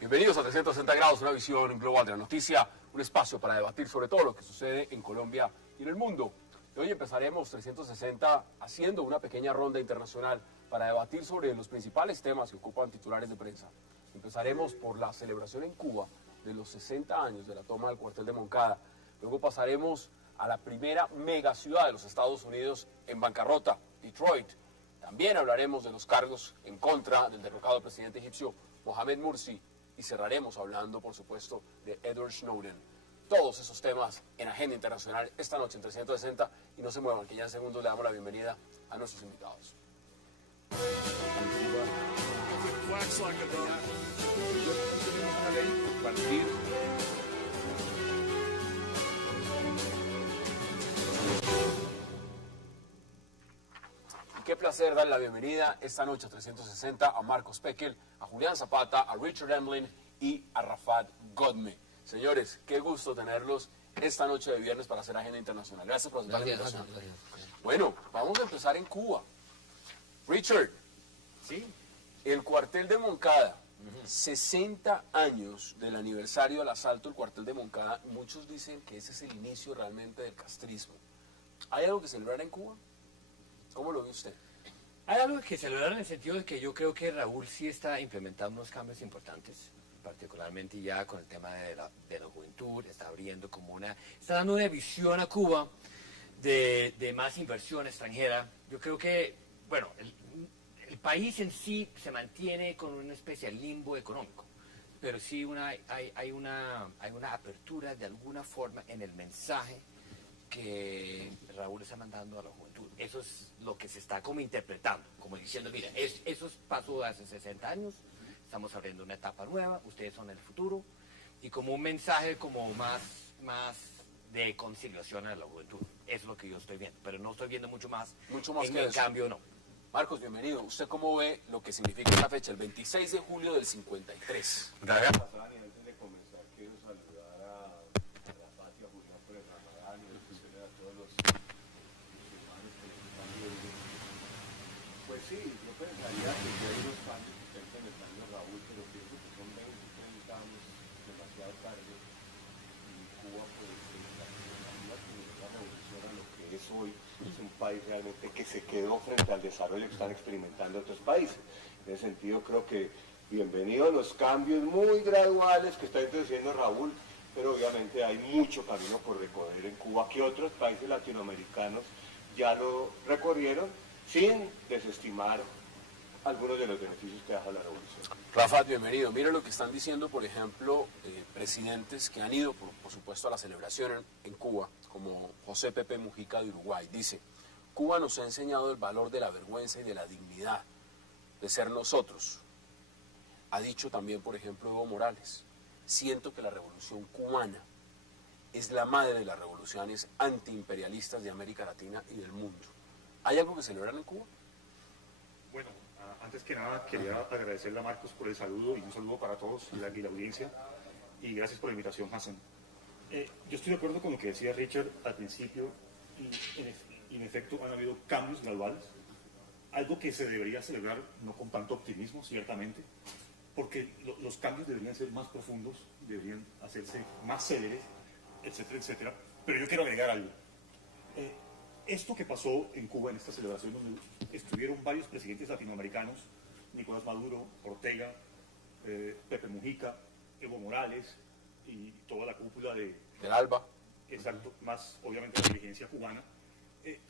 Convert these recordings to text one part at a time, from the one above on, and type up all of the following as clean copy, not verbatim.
Bienvenidos a 360 grados, una visión global de la noticia, un espacio para debatir sobre todo lo que sucede en Colombia y en el mundo. Hoy empezaremos 360 haciendo una pequeña ronda internacional para debatir sobre los principales temas que ocupan titulares de prensa. Empezaremos por la celebración en Cuba de los 60 años de la toma del cuartel de Moncada. Luego pasaremos a la primera megaciudad de los Estados Unidos en bancarrota, Detroit. También hablaremos de los cargos en contra del derrocado presidente egipcio Mohamed Morsi. Y cerraremos hablando, por supuesto, de Edward Snowden. Todos esos temas en Agenda Internacional esta noche en 360. Y no se muevan, que ya en segundos le damos la bienvenida a nuestros invitados. Qué placer darle la bienvenida esta noche a 360 a Marcos Pekel, a Julián Zapata, a Richard Emlin y a Rafat Godme. Señores, qué gusto tenerlos esta noche de viernes para hacer Agenda Internacional. Gracias por aceptar la invitación. Bueno, vamos a empezar en Cuba. Richard, ¿sí? El cuartel de Moncada, 60 años del aniversario del asalto al cuartel de Moncada. Muchos dicen que ese es el inicio realmente del castrismo. ¿Hay algo que celebrar en Cuba? ¿Cómo lo ve usted? Hay algo que celebrar en el sentido de que yo creo que Raúl sí está implementando unos cambios importantes, particularmente ya con el tema de la juventud, está abriendo como está dando una visión a Cuba de más inversión extranjera. Yo creo que, bueno, el país en sí se mantiene con una especie de limbo económico, pero sí hay una apertura de alguna forma en el mensaje que Raúl está mandando a la juventud. Eso es lo que se está como interpretando, como diciendo, mira, eso pasó hace 60 años, estamos abriendo una etapa nueva, ustedes son el futuro, y como un mensaje como más de conciliación a la juventud. Eso es lo que yo estoy viendo, pero no estoy viendo mucho más que en cambio no. Marcos, bienvenido. ¿Usted cómo ve lo que significa esta fecha, el 26 de julio del 53? Gracias. Antes de comenzar, quiero saludar a la patria, Julián, por el Ramadán y a todos los musulmanes que nos están viendo. Pues sí, yo pensaría que hay unos cambios que está implementando Raúl, pero pienso que son 20, 30 años demasiado tarde. Y Cuba, pues, la revolución a lo que es hoy, es un país realmente que se quedó frente al desarrollo que están experimentando otros países. En ese sentido, creo que bienvenidos los cambios muy graduales que está introduciendo Raúl, pero obviamente hay mucho camino por recorrer en Cuba que otros países latinoamericanos ya lo recorrieron sin desestimar algunos de los beneficios que deja la revolución. Rafa, bienvenido. Mire lo que están diciendo, por ejemplo, presidentes que han ido, por supuesto, a la celebración en Cuba, como José Pepe Mujica de Uruguay. Dice, Cuba nos ha enseñado el valor de la vergüenza y de la dignidad, de ser nosotros. Ha dicho también, por ejemplo, Evo Morales, siento que la revolución cubana es la madre de las revoluciones antiimperialistas de América Latina y del mundo. ¿Hay algo que celebrar en Cuba? Bueno, antes que nada quería agradecerle a Marcos por el saludo y un saludo para todos y la audiencia, y gracias por la invitación, Hassan. Yo estoy de acuerdo con lo que decía Richard al principio, y en efecto han habido cambios graduales, algo que se debería celebrar no con tanto optimismo, ciertamente, porque los cambios deberían ser más profundos, deberían hacerse más céleres, etcétera, etcétera. Pero yo quiero agregar algo. Esto que pasó en Cuba, en esta celebración donde estuvieron varios presidentes latinoamericanos, Nicolás Maduro, Ortega, Pepe Mujica, Evo Morales y toda la cúpula del ALBA. Exacto, más obviamente la dirigencia cubana,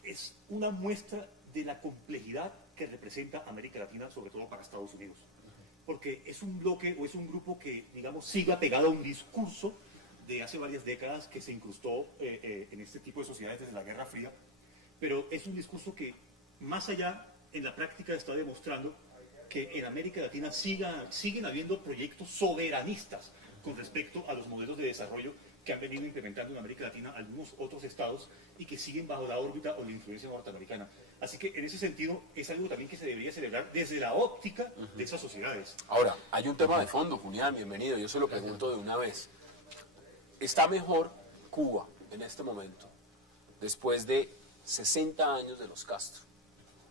es una muestra de la complejidad que representa América Latina, sobre todo para Estados Unidos. Porque es un bloque o es un grupo que, digamos, sigue apegado a un discurso de hace varias décadas que se incrustó en este tipo de sociedades desde la Guerra Fría, pero es un discurso que, más allá, en la práctica está demostrando que en América Latina siguen habiendo proyectos soberanistas con respecto a los modelos de desarrollo que han venido implementando en América Latina algunos otros estados y que siguen bajo la órbita o la influencia norteamericana. Así que en ese sentido es algo también que se debería celebrar desde la óptica de esas sociedades. Ahora, hay un tema de fondo, Julián, bienvenido, yo se lo pregunto de una vez. ¿Está mejor Cuba en este momento, después de 60 años de los Castro?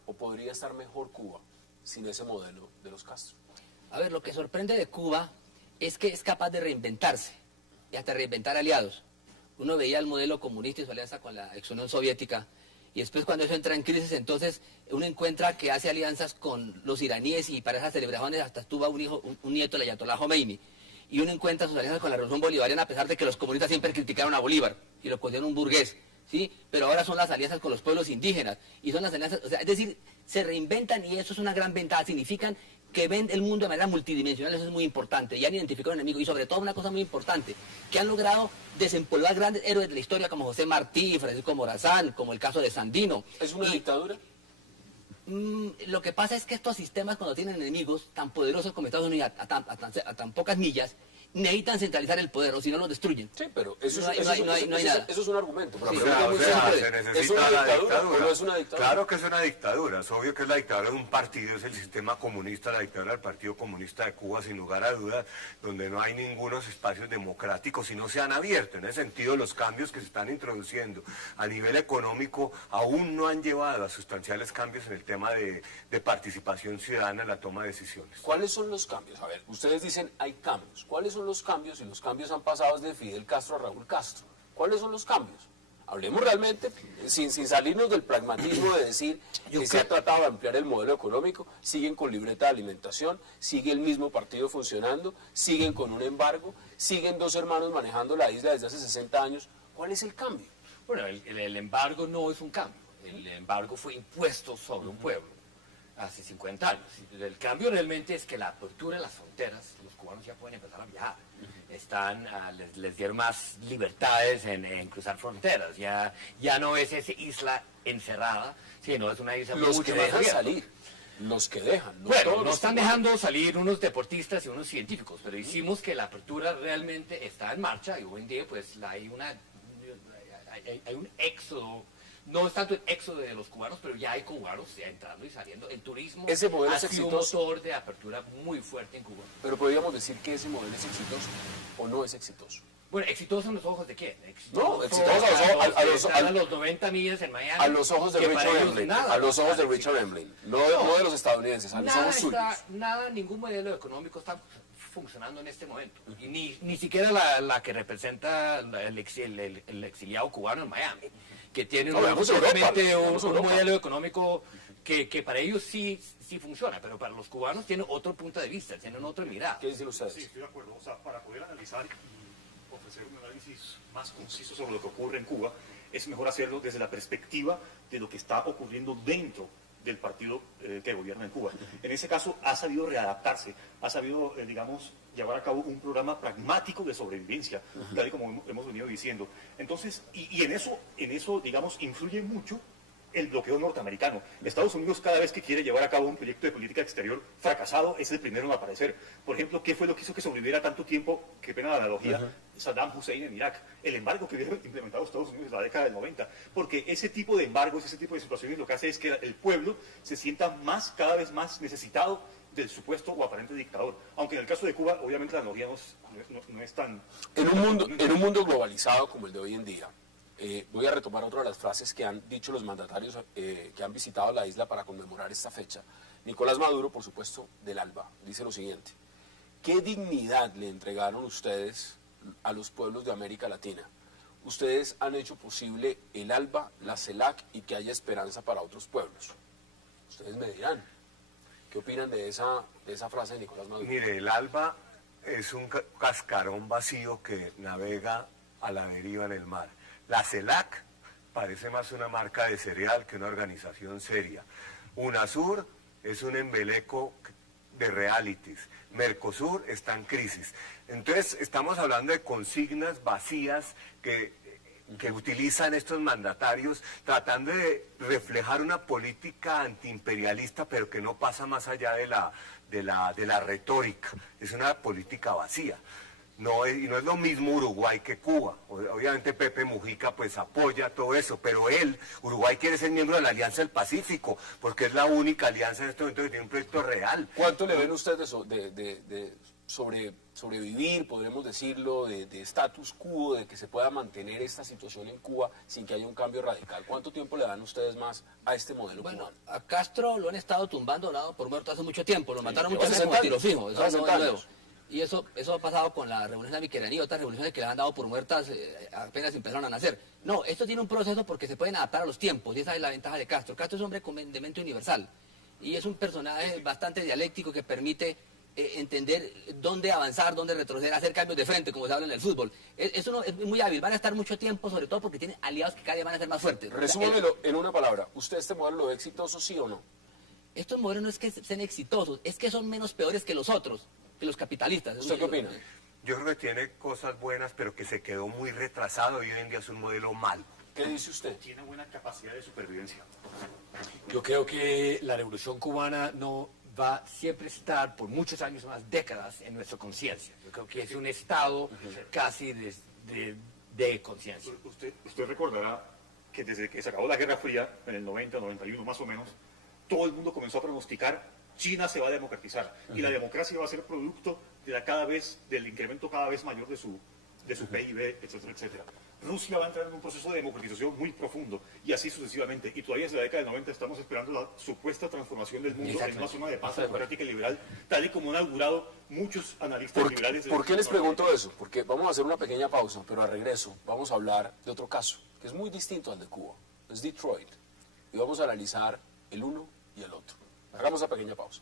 ¿O podría estar mejor Cuba sin ese modelo de los Castro? A ver, lo que sorprende de Cuba es que es capaz de reinventarse y hasta reinventar aliados. Uno veía el modelo comunista y su alianza con la ex Unión Soviética, y después cuando eso entra en crisis, entonces uno encuentra que hace alianzas con los iraníes y para esas celebraciones hasta tuvo un nieto, el Ayatollah Khomeini. Y uno encuentra sus alianzas con la revolución bolivariana a pesar de que los comunistas siempre criticaron a Bolívar y lo consideraron un burgués, ¿sí? Pero ahora son las alianzas con los pueblos indígenas y son las alianzas, o sea, es decir, se reinventan y eso es una gran ventaja, significan que ven el mundo de manera multidimensional, eso es muy importante, y han identificado un enemigo y sobre todo una cosa muy importante, que han logrado desempolvar grandes héroes de la historia como José Martí, Francisco Morazán, como el caso de Sandino. ¿Es una dictadura? Lo que pasa es que estos sistemas cuando tienen enemigos tan poderosos como Estados Unidos a tan pocas millas, necesitan centralizar el poder o si no lo destruyen. Sí, pero eso No hay nada. es un argumento. Pero Sí, muy se simple. necesita ¿Es una la dictadura o no es una dictadura? Claro que es una dictadura. Es obvio que es la dictadura de un partido, es el sistema comunista, la dictadura del Partido Comunista de Cuba, sin lugar a dudas, donde no hay ningunos espacios democráticos y no se han abierto. En ese sentido, los cambios que se están introduciendo a nivel económico aún no han llevado a sustanciales cambios en el tema de participación ciudadana en la toma de decisiones. ¿Cuáles son los cambios? A ver, ustedes dicen hay cambios. ¿Cuáles son los cambios? Y los cambios han pasado desde Fidel Castro a Raúl Castro. ¿Cuáles son los cambios? Hablemos realmente, sin salirnos del pragmatismo de decir que se ha tratado de ampliar el modelo económico, siguen con libreta de alimentación, sigue el mismo partido funcionando, siguen con un embargo, siguen dos hermanos manejando la isla desde hace 60 años. ¿Cuál es el cambio? Bueno, el embargo no es un cambio. El embargo fue impuesto sobre un pueblo hace 50 años. El cambio realmente es que la apertura de las fronteras, los cubanos ya pueden empezar a viajar. Les dieron más libertades en cruzar fronteras. Ya no es esa isla encerrada, sino es una isla Los mucho que más dejan abierta. salir, los que dejan. No Bueno, todos no los están cubanos. dejando salir unos deportistas y unos científicos, pero hicimos que la apertura realmente está en marcha y hoy en día pues hay un éxodo. No es tanto el éxodo de los cubanos, pero ya hay cubanos ya entrando y saliendo. El turismo Ese modelo ha es sido un exitoso. motor de apertura muy fuerte en Cuba. Pero podríamos decir que ese modelo es exitoso o no es exitoso. Bueno, ¿exitoso en los ojos de quién? No, exitoso a los 90 millas en Miami. A los ojos de que para Richard ellos Emblin. nada, A los ojos de nada Richard exitoso. Emblin. No de los estadounidenses, a los ojos suyos. Ningún modelo económico está funcionando en este momento. Y ni siquiera la que representa el exiliado cubano en Miami, que tiene No, veamos Europa, obviamente veamos un Europa. modelo económico que para ellos sí funciona, pero para los cubanos tiene otro punto de vista, tienen otra mirada. ¿Qué dicen ustedes? Sí, estoy de acuerdo. O sea, para poder analizar y ofrecer un análisis más conciso sobre lo que ocurre en Cuba, es mejor hacerlo desde la perspectiva de lo que está ocurriendo dentro del partido que gobierna en Cuba. En ese caso, ha sabido readaptarse, ha sabido, digamos, llevar a cabo un programa pragmático de sobrevivencia, tal y como hemos venido diciendo. Entonces, y en eso, digamos, influye mucho el bloqueo norteamericano. Estados Unidos, cada vez que quiere llevar a cabo un proyecto de política exterior fracasado, es el primero en aparecer. Por ejemplo, ¿qué fue lo que hizo que sobreviviera tanto tiempo, qué pena la analogía, Saddam Hussein en Irak? El embargo que había implementado Estados Unidos en la década del 90. Porque ese tipo de embargos, ese tipo de situaciones, lo que hace es que el pueblo se sienta cada vez más necesitado del supuesto o aparente dictador. Aunque en el caso de Cuba, obviamente la analogía no es tan... En un mundo globalizado como el de hoy en día, voy a retomar otra de las frases que han dicho los mandatarios que han visitado la isla para conmemorar esta fecha. Nicolás Maduro, por supuesto, del ALBA, dice lo siguiente: ¿qué dignidad le entregaron ustedes a los pueblos de América Latina? Ustedes han hecho posible el ALBA, la CELAC y que haya esperanza para otros pueblos. Ustedes me dirán, ¿qué opinan de esa frase de Nicolás Maduro? Mire, el ALBA es un cascarón vacío que navega a la deriva en el mar. La CELAC parece más una marca de cereal que una organización seria. UNASUR es un embeleco de realities. Mercosur está en crisis. Entonces, estamos hablando de consignas vacías que utilizan estos mandatarios tratando de reflejar una política antiimperialista, pero que no pasa más allá de la retórica. Es una política vacía. Y no es lo mismo Uruguay que Cuba. Obviamente Pepe Mujica pues apoya todo eso, pero Uruguay quiere ser miembro de la Alianza del Pacífico, porque es la única alianza en este momento que tiene un proyecto real. ¿Cuánto le ven ustedes de sobrevivir, podremos decirlo, de status quo, de que se pueda mantener esta situación en Cuba sin que haya un cambio radical? ¿Cuánto tiempo le dan ustedes más a este modelo cubano? A Castro lo han estado tumbando, dado por muerto hace mucho tiempo, lo mataron muchas veces 60 como tiro fijo, eso años. no es nuevo. Y eso ha pasado con la revolución de Miquelani y otras revoluciones que le han dado por muertas apenas empezaron a nacer. No, esto tiene un proceso porque se pueden adaptar a los tiempos y esa es la ventaja de Castro. Castro es un hombre de mente universal y es un personaje bastante dialéctico que permite entender dónde avanzar, dónde retroceder, hacer cambios de frente, como se habla en el fútbol. Es muy hábil, van a estar mucho tiempo, sobre todo porque tiene aliados que cada día van a ser más fuertes. Resúmamelo en una palabra. ¿Usted este modelo lo ve exitoso, sí o no? Estos modelos no es que sean exitosos, es que son menos peores que los otros, que los capitalistas. ¿Usted qué opina? Yo creo que tiene cosas buenas, pero que se quedó muy retrasado y hoy en día es un modelo malo. ¿Qué dice usted? Tiene buena capacidad de supervivencia. Yo creo que la revolución cubana no va a siempre estar por muchos años más, décadas, en nuestra conciencia. Yo creo que es un estado casi de conciencia. Usted recordará que desde que se acabó la Guerra Fría, en el 90, 91 más o menos, todo el mundo comenzó a pronosticar China se va a democratizar y la democracia va a ser producto del incremento cada vez mayor de su PIB, etcétera, etcétera. Rusia va a entrar en un proceso de democratización muy profundo y así sucesivamente. Y todavía desde la década del 90 estamos esperando la supuesta transformación del mundo en una zona de paz democrática y liberal, tal y como han augurado muchos analistas liberales. ¿Por qué les pregunto eso? Porque vamos a hacer una pequeña pausa, pero al regreso vamos a hablar de otro caso, que es muy distinto al de Cuba. Es Detroit. Y vamos a analizar el uno y el otro. Hagamos una pequeña pausa.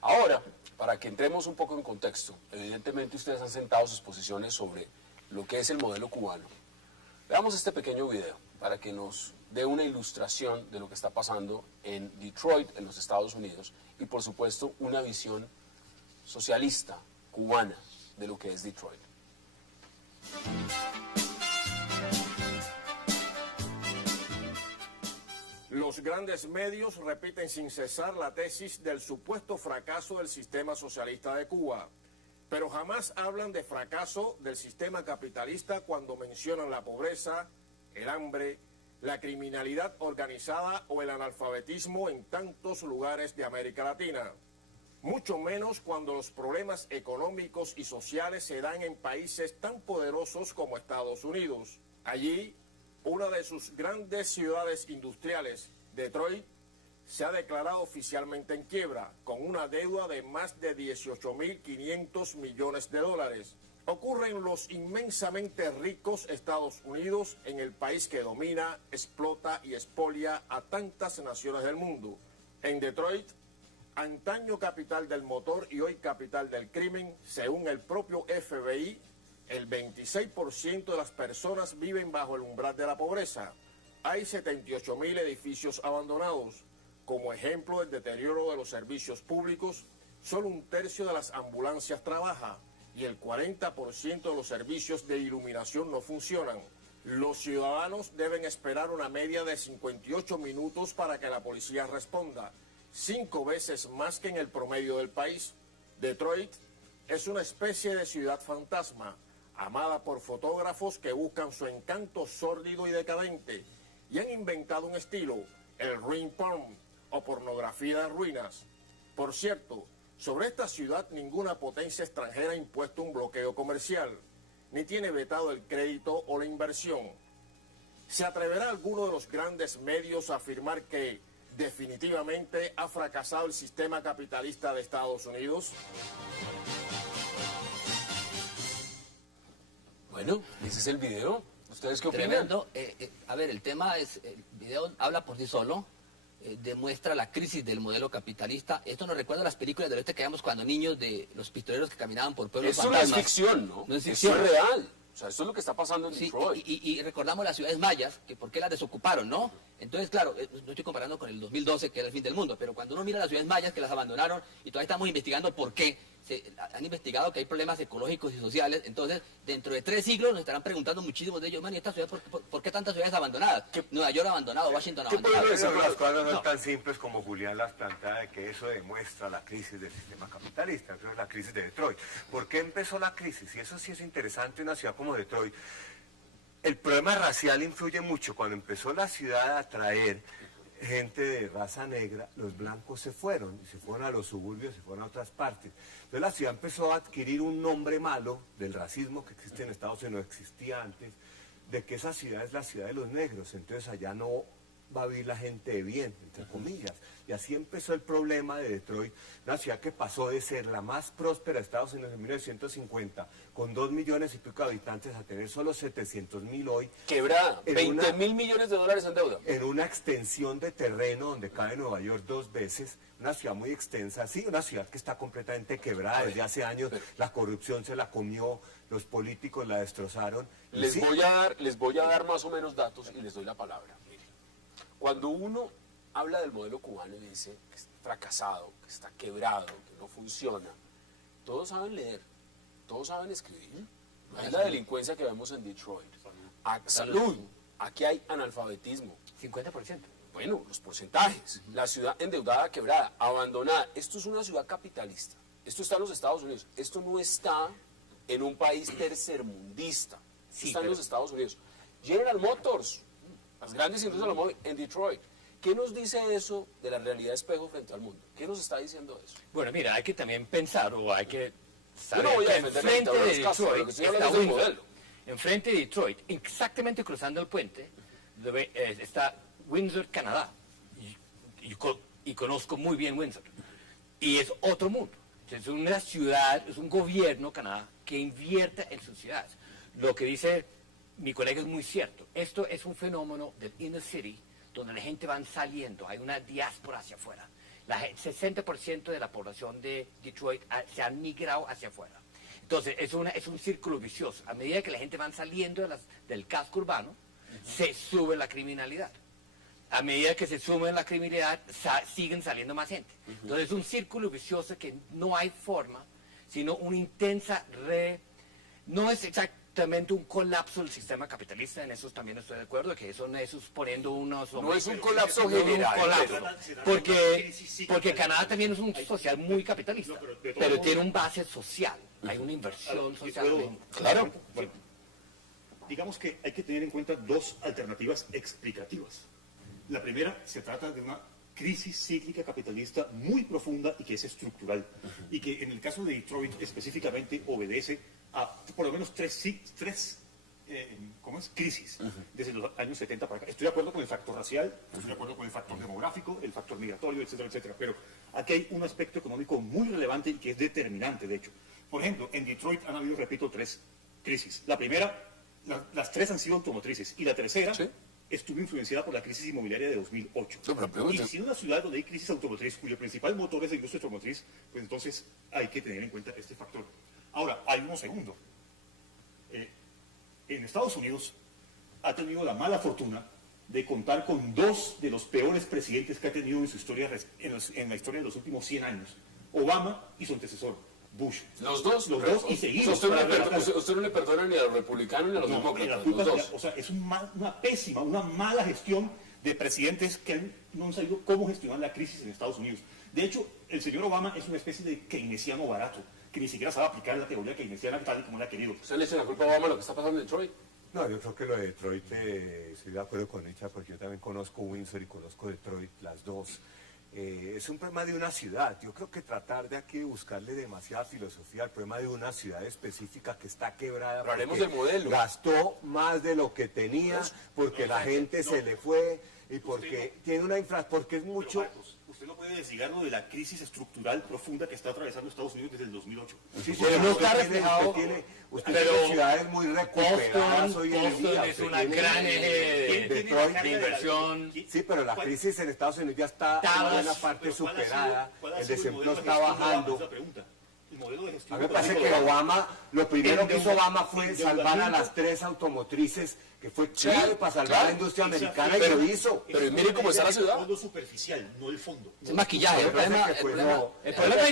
Ahora, para que entremos un poco en contexto, evidentemente ustedes han sentado sus posiciones sobre lo que es el modelo cubano. Veamos este pequeño video para que nos dé una ilustración de lo que está pasando en Detroit, en los Estados Unidos, y por supuesto una visión socialista cubana de lo que es Detroit. Los grandes medios repiten sin cesar la tesis del supuesto fracaso del sistema socialista de Cuba, pero jamás hablan de fracaso del sistema capitalista cuando mencionan la pobreza, el hambre, la criminalidad organizada o el analfabetismo en tantos lugares de América Latina. Mucho menos cuando los problemas económicos y sociales se dan en países tan poderosos como Estados Unidos. Allí, una de sus grandes ciudades industriales, Detroit, se ha declarado oficialmente en quiebra, con una deuda de más de 18.500 millones de dólares. Ocurre en los inmensamente ricos Estados Unidos, en el país que domina, explota y expolia a tantas naciones del mundo. En Detroit, antaño capital del motor y hoy capital del crimen, según el propio FBI, el 26% de las personas viven bajo el umbral de la pobreza. Hay 78.000 edificios abandonados. Como ejemplo del deterioro de los servicios públicos, solo un tercio de las ambulancias trabaja y el 40% de los servicios de iluminación no funcionan. Los ciudadanos deben esperar una media de 58 minutos para que la policía responda, 5 veces más que en el promedio del país. Detroit es una especie de ciudad fantasma, amada por fotógrafos que buscan su encanto sórdido y decadente, y han inventado un estilo, el ruin porn, o pornografía de ruinas. Por cierto, sobre esta ciudad ninguna potencia extranjera ha impuesto un bloqueo comercial, ni tiene vetado el crédito o la inversión. ¿Se atreverá alguno de los grandes medios a afirmar que definitivamente ha fracasado el sistema capitalista de Estados Unidos? Bueno, ese es el video. ¿Ustedes qué opinan? Tremendo. A ver, el video habla por sí solo, demuestra la crisis del modelo capitalista. Esto nos recuerda a las películas del oeste que veíamos cuando niños, de los pistoleros que caminaban por pueblos Eso no fantasmas. es ficción, ¿no? No es ficción. Eso es real. O sea, esto es lo que está pasando en Sí, Detroit. y recordamos las ciudades mayas, que por qué las desocuparon, ¿no? Entonces, claro, no estoy comparando con el 2012, que era el fin del mundo, pero cuando uno mira las ciudades mayas que las abandonaron, y todavía estamos investigando por qué, han investigado que hay problemas ecológicos y sociales, entonces, dentro de 3 siglos nos estarán preguntando muchísimos de ellos, man, ¿y esta ciudad, por qué tantas ciudades abandonadas? Nueva York abandonado, Washington abandonado. Pero las cosas no son tan simples como Julián las plantea, de que eso demuestra la crisis del sistema capitalista, eso es la crisis de Detroit. ¿Por qué empezó la crisis? Y eso sí es interesante en una ciudad como Detroit. El problema racial influye mucho. Cuando empezó la ciudad a traer gente de raza negra, los blancos se fueron, y se fueron a los suburbios, se fueron a otras partes. Entonces la ciudad empezó a adquirir un nombre malo del racismo que existe en Estados Unidos, no existía antes, de que esa ciudad es la ciudad de los negros, entonces allá no va a vivir la gente de bien, entre comillas. Y así empezó el problema de Detroit, una ciudad que pasó de ser la más próspera de Estados Unidos en 1950, con 2 millones y pico de habitantes, a tener solo 700.000 hoy. Quebrada, En 20.000 millones de dólares en deuda. En una extensión de terreno donde cabe Nueva York 2 veces, una ciudad muy extensa, sí, una ciudad que está completamente quebrada desde hace años, la corrupción se la comió, los políticos la destrozaron. Y Les sí, voy a dar más o menos datos y les doy la palabra. Mire, cuando uno habla del modelo cubano y dice que está fracasado, que está quebrado, que no funciona, todos saben leer, todos saben escribir. Hay la delincuencia que vemos en Detroit. Salud. Aquí hay analfabetismo. 50%. Bueno, los porcentajes. La ciudad endeudada, quebrada, abandonada. Esto es una ciudad capitalista. Esto está en los Estados Unidos. Esto no está en un país tercermundista. Esto está en los Estados Unidos. General Motors, las grandes industrias del automóvil en Detroit. ¿Qué nos dice eso de la realidad espejo frente al mundo? ¿Qué nos está diciendo eso? Bueno, mira, hay que también pensar, o hay que saber Yo no voy a que defender enfrente la de dictadura, lo Detroit que estoy está hablando es del Windsor. modelo. Enfrente de Detroit, exactamente cruzando el puente, está Windsor, Canadá. Y conozco muy bien Windsor. Y es otro mundo. Es una ciudad, es un gobierno, Canadá, que invierte en sus ciudades. Lo que dice mi colega es muy cierto. Esto es un fenómeno del inner city, donde la gente va saliendo, hay una diáspora hacia afuera. 60% de la población de Detroit se han migrado hacia afuera. Entonces, es un círculo vicioso. A medida que la gente va saliendo del casco urbano, se sube la criminalidad. A medida que se sube la criminalidad, siguen saliendo más gente. Entonces, es un círculo vicioso que no hay forma, sino una intensa no es exactamente un colapso del sistema capitalista, en eso también estoy de acuerdo, que eso es poniendo unos... No es un colapso no es un general. colapso, porque Canadá también es un social muy capitalista, pero tiene un base social, hay una inversión social. Claro. Bueno, digamos que hay que tener en cuenta dos alternativas explicativas. La primera se trata de una crisis cíclica capitalista muy profunda y que es estructural, y que en el caso de Detroit específicamente obedece a por lo menos tres crisis desde los años 70 para acá. Estoy de acuerdo con el factor racial, estoy de acuerdo con el factor demográfico, el factor migratorio, etcétera, etcétera, pero aquí hay un aspecto económico muy relevante y que es determinante, de hecho. Por ejemplo, en Detroit han habido, repito, 3 crisis. La primera, las 3 han sido automotrices, y la tercera estuvo influenciada por la crisis inmobiliaria de 2008. Y si en una ciudad donde hay crisis automotriz, cuyo principal motor es la industria automotriz, pues entonces hay que tener en cuenta este factor. Ahora, hay uno segundo. En Estados Unidos ha tenido la mala fortuna de contar con 2 de los peores presidentes que ha tenido en su historia, en la historia de los últimos 100 años. Obama y su antecesor, Bush. Los dos y seguidos. Usted no le perdona ni a los republicanos ni a los demócratas. Los dos. O sea, es una pésima, una mala gestión de presidentes que no han sabido cómo gestionar la crisis en Estados Unidos. De hecho, el señor Obama es una especie de keynesiano barato, que ni siquiera sabe aplicar la teoría keynesiana tal y como la ha querido. ¿Usted le echa la culpa a Obama de lo que está pasando en Detroit? No, yo creo que lo de Detroit, estoy de acuerdo con ella, porque yo también conozco Windsor y conozco Detroit, las dos. Es un problema de una ciudad. Yo creo que tratar de aquí buscarle demasiada filosofía al problema de una ciudad específica que está quebrada. Pero hablemos del modelo. Gastó más de lo que tenía, porque la gente se le fue y porque tiene una porque es mucho... Usted no puede desligarlo de la crisis estructural profunda que está atravesando Estados Unidos desde el 2008. Sí, pero no está reflejado. Usted tiene ciudades muy recuperadas hoy en día. Boston es una gran eje de inversión. Sí, pero la crisis en Estados Unidos ya está en buena parte superada. El desempleo está bajando. A mí me parece que Obama, lo primero que hizo Obama fue salvar a las 3 automotrices, que fue clave para salvar la industria americana, y lo hizo. Pero mire cómo está la ciudad. El fondo superficial, no el fondo. Es maquillaje. El problema de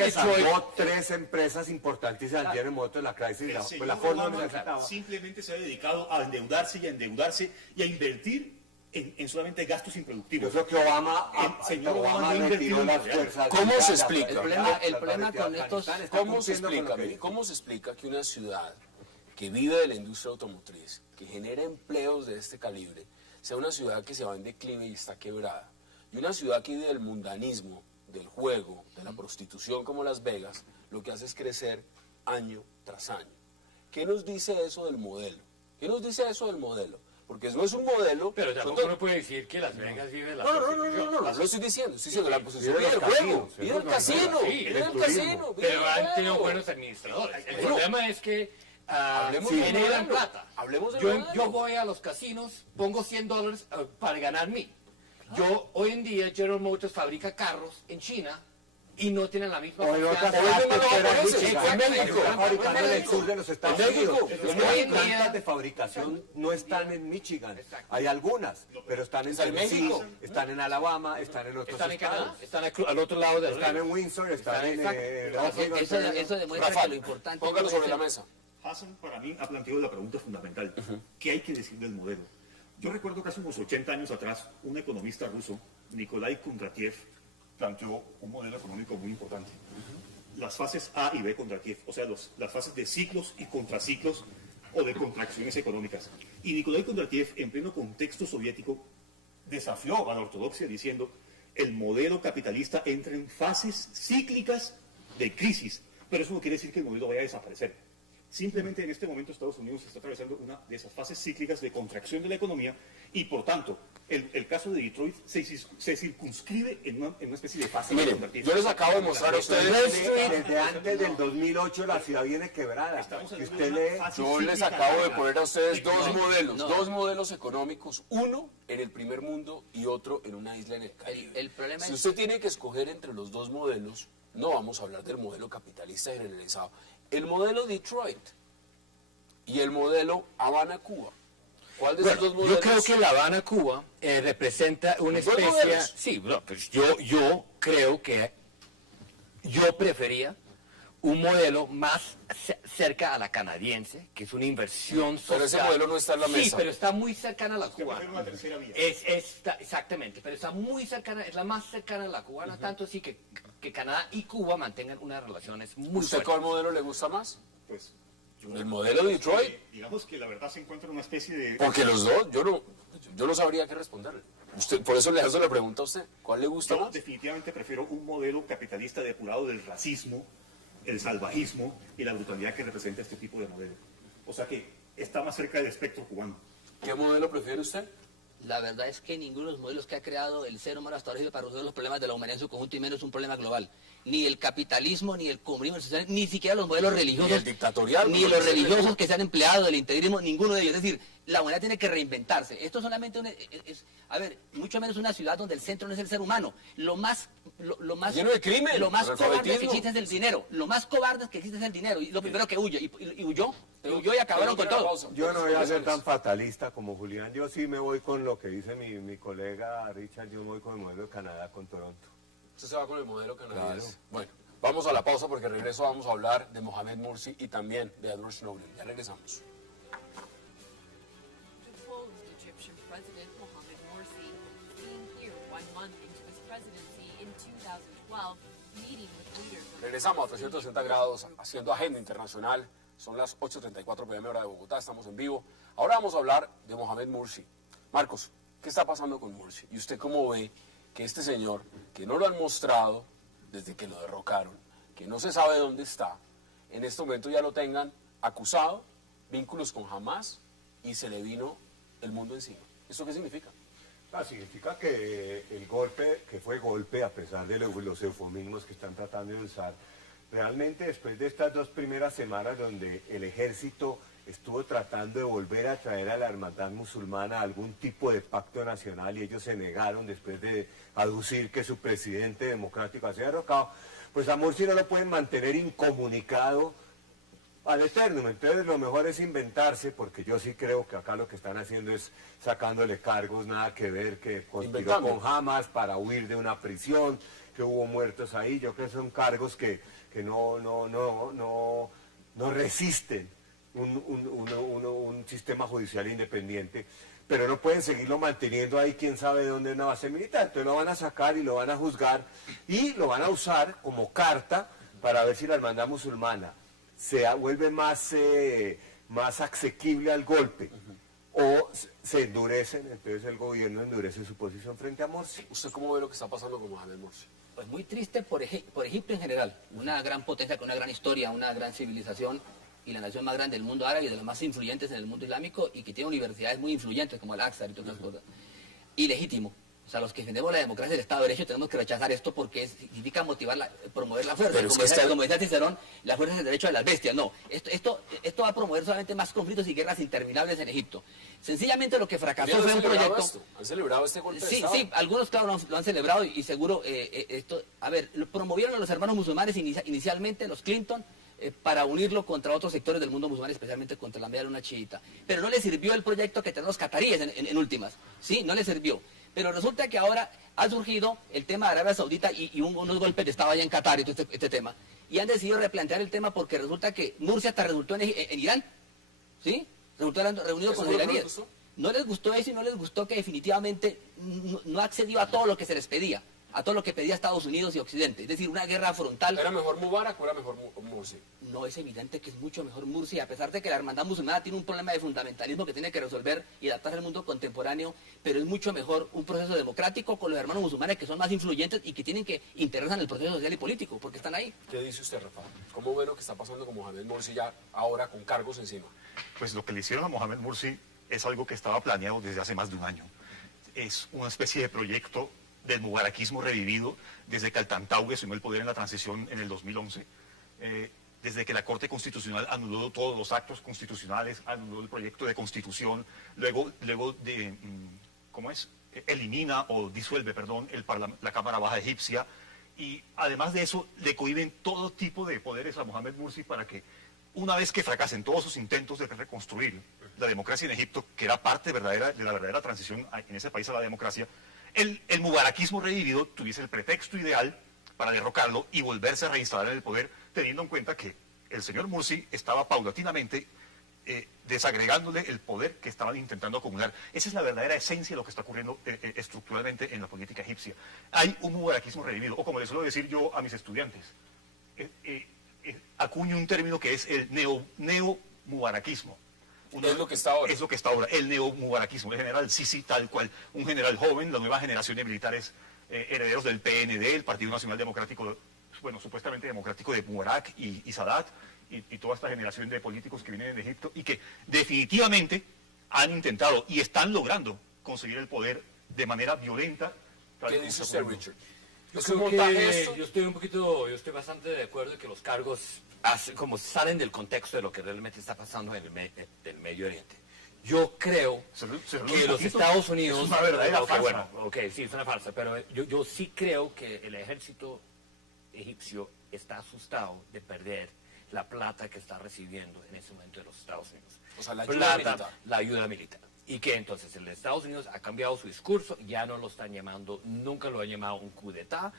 que salvó Detroit... 3 empresas importantísimas al General Motors de la crisis. Pues la forma Obama necesitaba. simplemente se ha dedicado a endeudarse y a invertir en solamente gastos improductivos. Yo creo que Obama retiró las fuerzas. ¿Cómo se explica? El problema con estos... ¿Cómo se explica que una ciudad que vive de la industria automotriz, que genera empleos de este calibre, sea una ciudad que se va en declive y está quebrada? Y una ciudad que vive del mundanismo, del juego, de la prostitución como Las Vegas, lo que hace es crecer año tras año. ¿Qué nos dice eso del modelo? ¿Qué nos dice eso del modelo? Porque eso no es un modelo... Pero tampoco uno puede decir que Las Vegas vive la prostitución. No lo estoy diciendo la posición Vive del los juego, casinos, vive el casino, sí, vive del el turismo. casino, vive Pero el han tenido juego. buenos administradores. El Bueno, problema es que hablemos del generan modelo. plata. Hablemos del yo, modelo. yo voy a los casinos, pongo $100 para ganar mil. Yo, hoy en día, General Motors fabrica carros en China y no tienen la misma O en otras confianza. partes, no, pero en japoneses, Michigan, en México. están fabricando en el sur de los Estados En México. Unidos. Es que Hoy las en día- plantas de fabricación no están en Michigan. Exacto. Hay algunas, pero están en Está en Tennessee, México. están en Alabama, están en otros Están en Canadá, estados. están al otro lado del Están río. en Windsor, están en Exacto. Oregon, Eso demuestra Rafa, que lo importante póngalo no es sobre el- la mesa. Hassan para mí ha planteado la pregunta fundamental. ¿Qué hay que decir del modelo? Yo recuerdo que hace unos 80 años atrás, un economista ruso, Nikolai Kondratiev, planteó un modelo económico muy importante. Las fases A y B Kondratiev, o sea, las fases de ciclos y contraciclos o de contracciones económicas. Y Nikolai Kondratiev, en pleno contexto soviético, desafió a la ortodoxia diciendo el modelo capitalista entra en fases cíclicas de crisis, pero eso no quiere decir que el modelo vaya a desaparecer. Simplemente en este momento Estados Unidos está atravesando una de esas fases cíclicas de contracción de la economía y por tanto el caso de Detroit se circunscribe en una especie de fase Miren, contractiva. yo les acabo de mostrar a ustedes... Desde antes del 2008 la ciudad viene quebrada. Estamos Si hablando usted de una lee, fase Yo les cíclica acabo de larga. poner a ustedes No. dos modelos económicos, uno en el primer mundo y otro en una isla en el Caribe. El problema Si es- usted tiene que escoger entre los dos modelos, no vamos a hablar del modelo capitalista generalizado. El modelo Detroit y el modelo Habana-Cuba. ¿Cuál de esos dos modelos? Yo creo que La Habana, Cuba, representa una ¿Los dos especie... modelos? Sí, bro, pues yo creo que yo prefería un modelo más cerca a la canadiense, que es una inversión social. Pero ese modelo no está en la Sí, mesa. pero está muy cercana a la Usted cubana. prefiere una tercera vía. Exactamente, pero está muy cercana, es la más cercana a la cubana, tanto así que Canadá y Cuba mantengan unas relaciones muy ¿Usted fuertes. cuál modelo le gusta más? Pues, yo- ¿El modelo Detroit? Digamos que la verdad se encuentra en una especie de... Porque los dos, yo no sabría qué responderle. Usted, por eso le hago la pregunta a usted. ¿Cuál le gusta Yo más? definitivamente prefiero un modelo capitalista depurado del racismo, el salvajismo y la brutalidad que representa este tipo de modelo. O sea que está más cerca del espectro cubano. ¿Qué modelo prefiere usted? La verdad es que ninguno de los modelos que ha creado el ser humano hasta ahora sirve para resolver los problemas de la humanidad en su conjunto y menos un problema global. Ni el capitalismo, ni el comunismo, ni siquiera los modelos religiosos, Ni el dictatorial, ni como los dice el religiosos que se han empleado del integrismo, ninguno de ellos. Es decir, la humanidad tiene que reinventarse. Esto solamente a ver, mucho menos una ciudad donde el centro no es el ser humano. Lo más Lleno de crimen, lo más cobarde que analfabetismo. existe es el dinero. Lo más cobarde que existe es el dinero. Y lo primero que huye. Y huyó y acabaron con todo. yo no voy a ser tan fatalista como Julián. Yo sí me voy con lo que dice mi colega Richard. Yo me voy con el modelo de Canadá con Toronto. Usted se va con el modelo canadiense. Bueno, vamos a la pausa porque al regreso vamos a hablar de Mohamed Morsi y también de Edward Snowden. Ya regresamos. Deposed Egyptian President Mohamed Morsi, being here 1 month into his presidency in 2012, meeting with leaders of Regresamos a 360 grados haciendo agenda internacional. Son las 8:34 p.m. hora de Bogotá, estamos en vivo. Ahora vamos a hablar de Mohamed Morsi. Marcos, ¿qué está pasando con Morsi? ¿Y usted cómo ve que este señor, que no lo han mostrado desde que lo derrocaron, que no se sabe dónde está, en este momento ya lo tengan acusado, vínculos con Hamas y se le vino el mundo encima? ¿Eso qué significa? Significa que el golpe, que fue golpe, a pesar de los eufemismos que están tratando de usar, realmente después de estas 2 primeras semanas donde el ejército estuvo tratando de volver a traer a la hermandad musulmana algún tipo de pacto nacional y ellos se negaron después de aducir que su presidente democrático ha sido derrocado, pues a Morsi no lo pueden mantener incomunicado al eterno. Entonces lo mejor es inventarse, porque yo sí creo que acá lo que están haciendo es sacándole cargos, nada que ver, que conspiró Inventando. con Hamas para huir de una prisión, que hubo muertos ahí. Yo creo que son cargos que no resisten un sistema judicial independiente, pero no pueden seguirlo manteniendo ahí quién sabe dónde, en una base militar. Entonces lo van a sacar y lo van a juzgar y lo van a usar como carta para ver si la hermandad musulmana se vuelve más asequible al golpe o se endurecen, entonces el gobierno endurece su posición frente a Morsi. ¿Usted cómo ve lo que está pasando con Mohamed Morsi? Pues muy triste por Egipto en general, una gran potencia con una gran historia, una gran civilización y la nación más grande del mundo árabe y de las más influyentes en el mundo islámico y que tiene universidades muy influyentes como Al-Aqsa y todas esas cosas. Ilegítimo. O sea, los que defendemos la democracia y el Estado de Derecho tenemos que rechazar esto porque significa promover la fuerza. Pero es que Como decía Cicerón, la fuerza es el derecho de las bestias. No, esto va a promover solamente más conflictos y guerras interminables en Egipto. Sencillamente lo que fracasó fue un proyecto... ¿Han celebrado este golpe de Sí, Estado? sí, algunos claro lo han celebrado y seguro esto... A ver, promovieron a los hermanos musulmanes inicialmente, los Clinton, para unirlo contra otros sectores del mundo musulmán, especialmente contra la media luna chiita. Pero no le sirvió el proyecto que tenían los cataríes en últimas. Sí, no le sirvió. Pero resulta que ahora ha surgido el tema de Arabia Saudita y unos golpes de Estado allá en Qatar y todo este tema. Y han decidido replantear el tema porque resulta que Mursi hasta resultó en Irán. ¿Sí? Resultó reunido con los iraníes. No les gustó eso y no les gustó que definitivamente no accedió a todo lo que se les pedía. A todo lo que pedía Estados Unidos y Occidente. Es decir, una guerra frontal. ¿Era mejor Mubarak o era mejor Morsi? No, es evidente que es mucho mejor Mursi, a pesar de que la hermandad musulmana tiene un problema de fundamentalismo que tiene que resolver y adaptarse al mundo contemporáneo, pero es mucho mejor un proceso democrático con los hermanos musulmanes que son más influyentes y que tienen que integrarse en el proceso social y político, porque están ahí. ¿Qué dice usted, Rafa? ¿Cómo ve lo que está pasando con Mohamed Morsi ya ahora con cargos encima? Pues lo que le hicieron a Mohamed Morsi es algo que estaba planeado desde hace más de un año. Es una especie de proyecto del mubarakismo revivido desde que Al-Tantawi asumió el poder en la transición en el 2011, desde que la Corte Constitucional anuló todos los actos constitucionales, anuló el proyecto de constitución, luego elimina o disuelve, perdón, la Cámara Baja egipcia, y además de eso le cohiben todo tipo de poderes a Mohamed Morsi para que una vez que fracasen todos sus intentos de reconstruir la democracia en Egipto, que era parte de la verdadera transición en ese país a la democracia, el mubarakismo revivido tuviese el pretexto ideal para derrocarlo y volverse a reinstalar en el poder, teniendo en cuenta que el señor Morsi estaba paulatinamente desagregándole el poder que estaban intentando acumular. Esa es la verdadera esencia de lo que está ocurriendo estructuralmente en la política egipcia. Hay un mubarakismo revivido, o como les suelo decir yo a mis estudiantes, acuño un término que es el neo-mubarakismo. Es lo que está ahora. Es lo que está ahora, el neo-mubarakismo. El general Sisi, tal cual, un general joven, la nueva generación de militares herederos del PND, el Partido Nacional Democrático, bueno, supuestamente democrático de Mubarak y Sadat, y toda esta generación de políticos que vienen de Egipto y que definitivamente han intentado y están logrando conseguir el poder de manera violenta. ¿Qué dice usted, Richard? Yo ¿Es un creo montaje que esto? yo estoy bastante de acuerdo en que los cargos como salen del contexto de lo que realmente está pasando en el Medio Oriente. Yo creo que los Estados Unidos... Es una verdadera farsa. Bueno, sí, es una farsa, pero yo sí creo que el ejército egipcio está asustado de perder la plata que está recibiendo en ese momento de los Estados Unidos. O sea, la ayuda Plata, militar. la ayuda militar. Y que entonces el Estados Unidos ha cambiado su discurso, ya no lo están llamando, nunca lo han llamado un coup d'etat,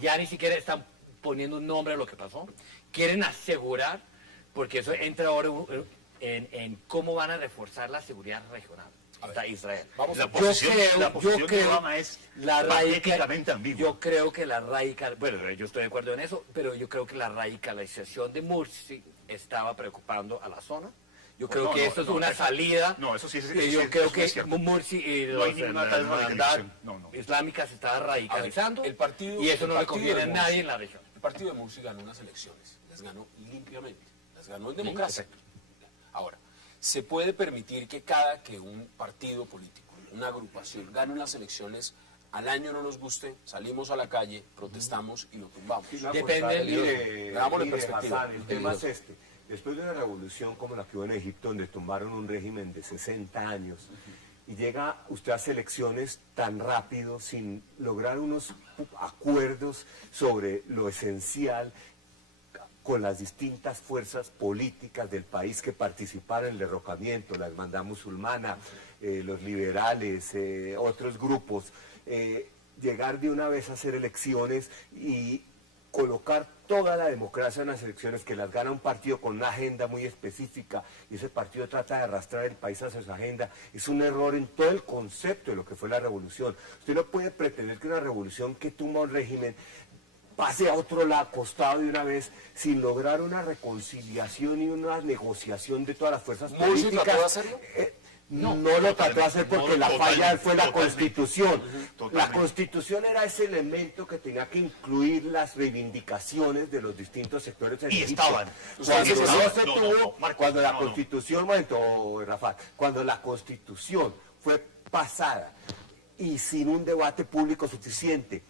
ya ni siquiera están poniendo un nombre a lo que pasó. Quieren asegurar, porque eso entra ahora en cómo van a reforzar la seguridad regional hasta Israel. Vamos a La posición yo de Obama es patéticamente ambigua. Yo creo que bueno, yo estoy de acuerdo en eso, pero yo creo que la radicalización de Morsi estaba preocupando a la zona. Yo creo que esto es una salida. No, eso sí es yo creo eso que es cierto. Morsi y No hay la ninguna tal hermandad radicalización. No. islámica se estaba radicalizando, el partido- y eso el no le partido conviene a de nadie Morsi. en la región. El partido de Morsi ganó unas elecciones, las ganó limpiamente, las ganó en democracia. Ahora, ¿se puede permitir que que un partido político, una agrupación, gane unas elecciones, al año no nos guste, salimos a la calle, protestamos y lo tumbamos? Depende del Veámoslo en perspectiva. Hassan, el tema es este. Después de una revolución como la que hubo en Egipto, donde tumbaron un régimen de 60 años, y llega usted a elecciones tan rápido, sin lograr unos acuerdos sobre lo esencial, con las distintas fuerzas políticas del país que participaron en el derrocamiento, la hermandad musulmana, los liberales, otros grupos, llegar de una vez a hacer elecciones y colocar toda la democracia en las elecciones, que las gana un partido con una agenda muy específica y ese partido trata de arrastrar el país hacia esa agenda, es un error en todo el concepto de lo que fue la revolución. Usted no puede pretender que una revolución que tumba un régimen pase a otro lado, costado de una vez, sin lograr una reconciliación y una negociación de todas las fuerzas ¿Morsi políticas. trató de hacerlo? No lo trató de hacer porque la falla fue la Constitución. Totalmente. La Constitución era ese elemento que tenía que incluir las reivindicaciones de los distintos sectores en Y Egipto. estaban. Cuando No, no se no, tuvo, no, Marco, cuando la no. Constitución, momento, Rafa, cuando la Constitución fue pasada y sin un debate público suficiente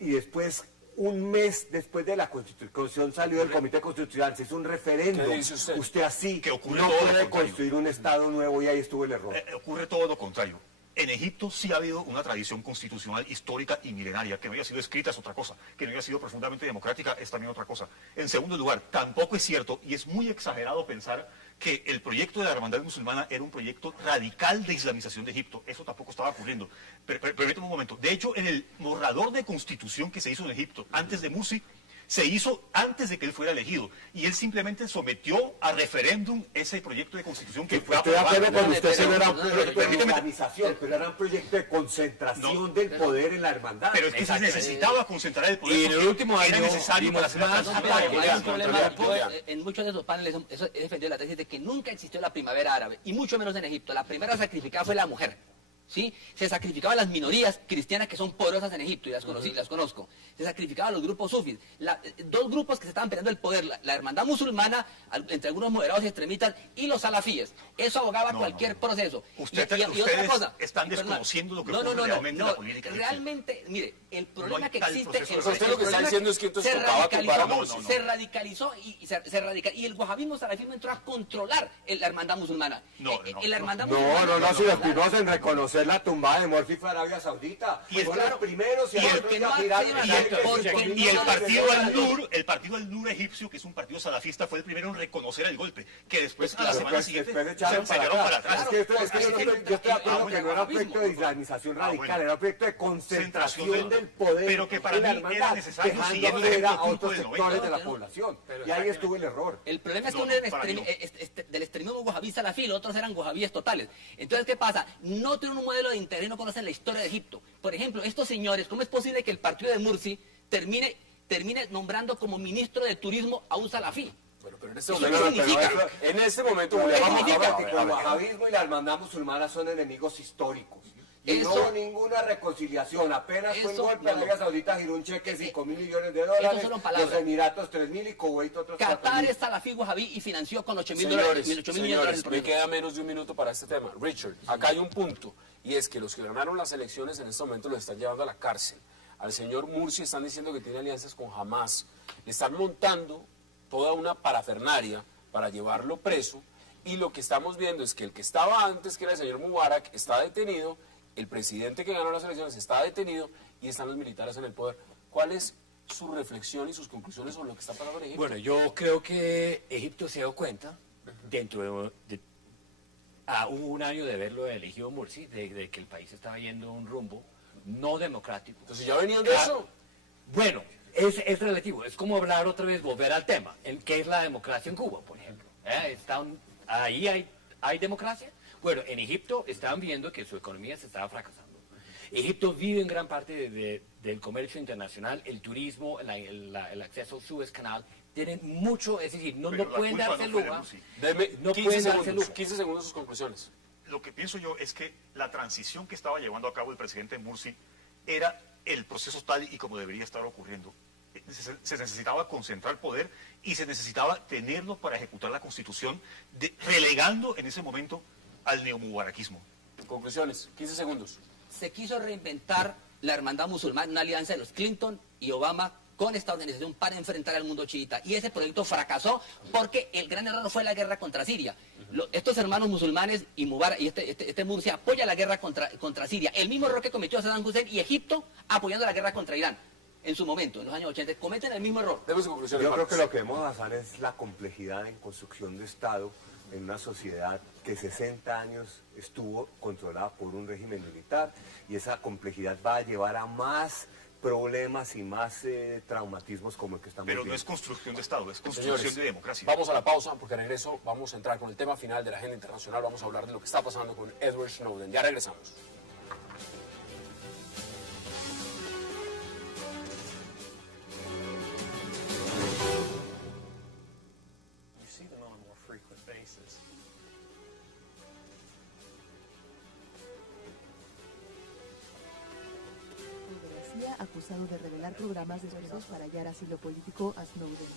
y después un mes después de la Constitución salió del Comité Constitucional, se hizo un referéndum. ¿Qué dice usted? Usted así Que ocurre no todo lo puede contrario. construir un Estado nuevo y ahí estuvo el error. Ocurre todo lo contrario. En Egipto sí ha habido una tradición constitucional histórica y milenaria, que no haya sido escrita es otra cosa, que no haya sido profundamente democrática es también otra cosa. En segundo lugar, tampoco es cierto, y es muy exagerado pensar que el proyecto de la hermandad musulmana era un proyecto radical de islamización de Egipto. Eso tampoco estaba ocurriendo. Permítame un momento. De hecho, en el borrador de constitución que se hizo en Egipto antes de Morsi, se hizo antes de que él fuera elegido. Y él simplemente sometió a referéndum ese proyecto de constitución que fue Estoy de acuerdo aprobado. con usted, que no era un proyecto de Permíteme- organización, pero era un proyecto de concentración No, del poder en la hermandad. Pero es que se necesitaba concentrar el poder. Y en el porque último era año necesario para hacer la más, transición. Pero hay un Julián, problema, Julián. en muchos de esos paneles he defendido la tesis de que nunca existió la primavera árabe, y mucho menos en Egipto. La primera sacrificada fue la mujer. ¿Sí? Se sacrificaban las minorías cristianas que son poderosas en Egipto, y las conozco. Se sacrificaban los grupos sufis. Dos grupos que se estaban peleando el poder, la hermandad musulmana, entre algunos moderados y extremistas, y los salafíes. Eso abogaba No, cualquier no. proceso. Ustedes otra cosa. están Perdona. desconociendo lo que ocurre realmente en la política egipcia. Realmente, mire, el problema hay que tal existe... proceso. el- Pero usted lo que el está problema diciendo es que entonces se tocaba tumbar a radicalizó, Morsi. se radicalizó y el wahabismo salafismo entró a controlar la hermandad musulmana. La hermandad musulmana... No, si los primeros en reconocer la tumbada de Morsi fue Arabia Saudita. Y Fueron los primeros y y el- otros que ya no miraron se a iban a- nadie que porque se no comió Y el la partido reserva. al-Nur egipcio, que es un partido salafista, fue el primero en reconocer el golpe, que después a la Pero semana después- siguiente después se echaron echaron para atrás. Es que yo estoy de acuerdo que no era un proyecto de islamización Ah, radical, bueno. era un proyecto de concentración Concentración del poder. pero que para en la mí era hermandad, necesario, dejando siguiendo el fuera ejemplo a otros del sectores de la 90. población. Y ahí estuvo el error. El problema es que No, uno era para mí no. del extremismo wahabí salafí, los otros eran wahabíes totales. Entonces, ¿qué pasa? No tienen un modelo de interés, no conocen la historia de Egipto. Por ejemplo, estos señores, ¿cómo es posible que el partido de Morsi termine nombrando como ministro de turismo a un salafí? Bueno, pero en este ¿Eso momento, qué significa? en este momento, Pero Julián, vamos a significa? ver que el wahabismo y la hermandad musulmana son enemigos históricos. Y no Eso- hubo ninguna reconciliación. Apenas fue un Eso, golpe, no, Arabia no. Saudita giró un cheque de 5.000 millones de Esas dólares. son palabras. Los Emiratos 3.000 y Kuwait otros Qatar 4.000. es salafí wahabí y financió con 8.000 señores, dólares, 8.000 millones de dólares señores, el me proyecto. queda menos de un minuto para este tema. Richard, acá hay un punto, y es que los que ganaron las elecciones en este momento los están llevando a la cárcel. Al señor Morsi están diciendo que tiene alianzas con Hamas. Le están montando toda una parafernaria para llevarlo preso, y lo que estamos viendo es que el que estaba antes, que era el señor Mubarak, está detenido, el presidente que ganó las elecciones está detenido, y están los militares en el poder. ¿Cuál es su reflexión y sus conclusiones sobre lo que está pasando en Egipto? Bueno, yo creo que Egipto se dio cuenta, dentro a un año de haberlo elegido Morsi, de que el país estaba yendo a un rumbo no democrático. Entonces ya venían de eso. Bueno, es relativo, es como hablar otra vez, volver al tema, en qué es la democracia en Cuba, por ejemplo. Ahí hay democracia. Bueno, en Egipto estaban viendo que su economía se estaba fracasando. Egipto vive en gran parte del comercio internacional, el turismo, el acceso al Suez Canal, tienen mucho, es decir, no Pero la pueden culpa darse no fue de lujo. Morsi. Deme No 15 pueden darse segundos, lujo. 15 segundos sus conclusiones. Lo que pienso yo es que la transición que estaba llevando a cabo el presidente Morsi era el proceso tal y como debería estar ocurriendo. Se necesitaba concentrar poder y se necesitaba tenerlo para ejecutar la constitución, relegando en ese momento al neomubaraquismo. Conclusiones, 15 segundos. Se quiso reinventar la hermandad musulmana, una alianza de los Clinton y Obama con esta organización para enfrentar al mundo chiita. Y ese proyecto fracasó porque el gran error fue la guerra contra Siria. Estos hermanos musulmanes y Mubarak y este Morsi apoya la guerra contra Siria. El mismo error que cometió Saddam Hussein y Egipto apoyando la guerra contra Irán. En su momento, en los años 80, cometen el mismo error. Deme sus conclusiones. Yo creo Marcos. que lo que debemos basar es la complejidad en construcción de Estado en una sociedad que 60 años estuvo controlada por un régimen militar, y esa complejidad va a llevar a más problemas y más traumatismos como el que estamos Pero no viendo. es construcción de Estado, es construcción Señores, de democracia. vamos a la pausa porque al regreso vamos a entrar con el tema final de la agenda internacional. Vamos a hablar de lo que está pasando con Edward Snowden. Ya regresamos. acusado de revelar programas de estudios para hallar asilo político a Snowden.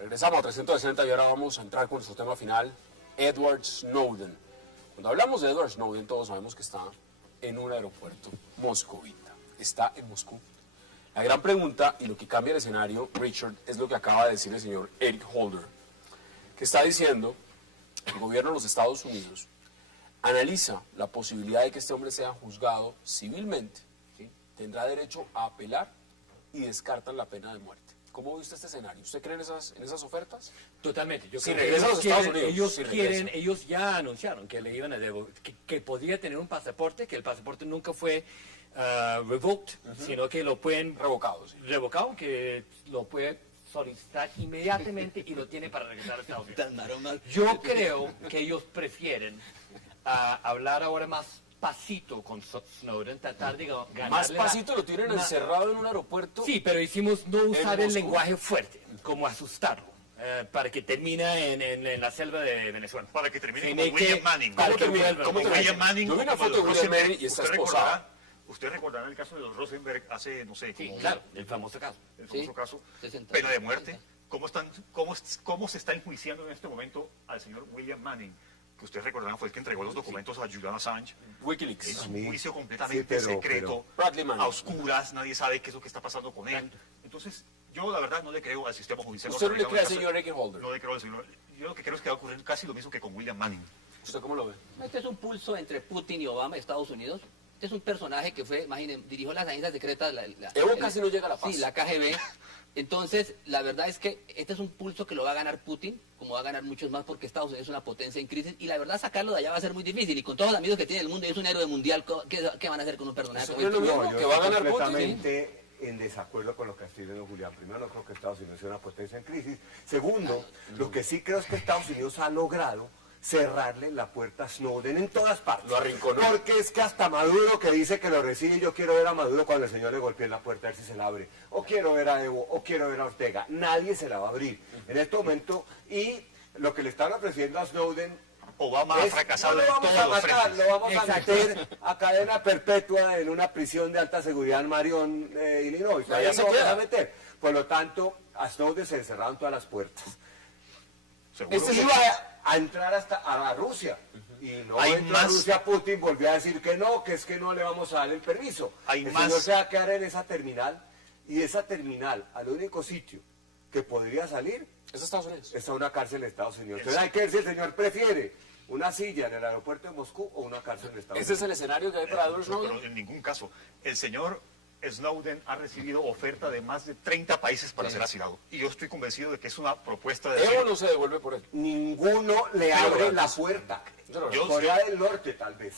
Regresamos a 360 y ahora vamos a entrar con nuestro tema final, Edward Snowden. Cuando hablamos de Edward Snowden, todos sabemos que está en un aeropuerto moscovita. Está en Moscú. La gran pregunta, y lo que cambia el escenario, Richard, es lo que acaba de decir el señor Eric Holder, que está diciendo que el gobierno de los Estados Unidos analiza la posibilidad de que este hombre sea juzgado civilmente, ¿sí? Tendrá derecho a apelar y descartan la pena de muerte. ¿Cómo ve usted este escenario? ¿Usted cree en esas ofertas? Totalmente. Yo Si creo que regresa a los Estados Unidos, ellos si quieren, regresa. ellos ya anunciaron que le iban a que podría tener un pasaporte, que el pasaporte nunca fue revoked, sino que lo pueden Revocado, sí. revocado, que lo puede solicitar inmediatamente y lo tiene para regresar a Estados Unidos. Yo creo que ellos prefieren hablar ahora más pasito con Snowden, tratar de ganarle Más pasito lo tienen encerrado en un aeropuerto. Sí, pero hicimos no usar el Moscú. lenguaje fuerte, como asustarlo, para que termine en la selva de Venezuela. Para que termine Tiene como William que- Manning. para ¿Cómo que termina? vuelva. ¿Cómo Como termina? William Manning. Yo vi una como foto de los William Rosenberg. Manning y está Usted esposada. recordará el caso de los Rosenberg hace, no sé, Sí, como claro, el famoso caso. el famoso Sí, caso, 60. pena de muerte. ¿Cómo se está enjuiciando en este momento al señor William Manning? Que ustedes recordarán fue el que entregó los documentos a Julian Assange. Wikileaks. Es A un mí- juicio completamente sí, pero- secreto, Bradley Manning. a oscuras, nadie sabe qué es lo que está pasando con él. Entonces, yo la verdad no le creo al sistema judicial. ¿Usted no le cree al norteamericano. señor Eric Holder? No le creo al señor. Yo lo que creo es que va a ocurrir casi lo mismo que con William Manning. ¿Usted cómo lo ve? Este es un pulso entre Putin y Obama, Estados Unidos. Este es un personaje que fue, imaginen, dirigió las agencias secretas. Evo casi no llega a la paz. Sí, la KGB. Entonces, la verdad es que este es un pulso que lo va a ganar Putin, como va a ganar muchos más, porque Estados Unidos es una potencia en crisis. Y la verdad, sacarlo de allá va a ser muy difícil. Y con todos los amigos que tiene el mundo y es un héroe mundial, ¿qué van a hacer con un personaje Eso como es lo este? mismo. yo que va a estoy ganar Putin. completamente en desacuerdo con lo que estoy viendo Julián. Primero, no creo que Estados Unidos sea una potencia en crisis. Segundo, lo que sí creo es que Estados Unidos ha logrado cerrarle la puerta a Snowden en todas partes. Lo arrinconó. Porque es que hasta Maduro, que dice que lo recibe, yo quiero ver a Maduro cuando el señor le golpee la puerta, a ver si se la abre. O quiero ver a Evo, o quiero ver a Ortega. Nadie se la va a abrir en este momento. Y lo que le están ofreciendo a Snowden Obama ha es, fracasado no en lo vamos todos a los matar, frentes. lo vamos a Exacto. meter a cadena perpetua en una prisión de alta seguridad en Marion, Illinois. Allá Ahí se lo vamos queda. a meter. Por lo tanto, a Snowden se le cerraron todas las puertas. Seguro Este que- iba a entrar hasta a Rusia. Y no Hay entró más- a Rusia. Putin volvió a decir que no, que es que no le vamos a dar el permiso. Hay El más- señor se va a quedar en esa terminal. Y de esa terminal, al único sitio que podría salir, Es Estados Unidos. está una cárcel en Estados Unidos. Entonces hay que ver si el señor prefiere una silla en el aeropuerto de Moscú o una cárcel en Estados Ese es Unidos. el escenario que hay para Edward No, Snowden. pero en ningún caso. El señor Snowden ha recibido oferta de más de 30 países para ser asilado. Y yo estoy convencido de que es una propuesta de... Evo no se devuelve por él. Ninguno le Pero abre la gratis. puerta. Pero Yo- Corea del Norte, tal vez.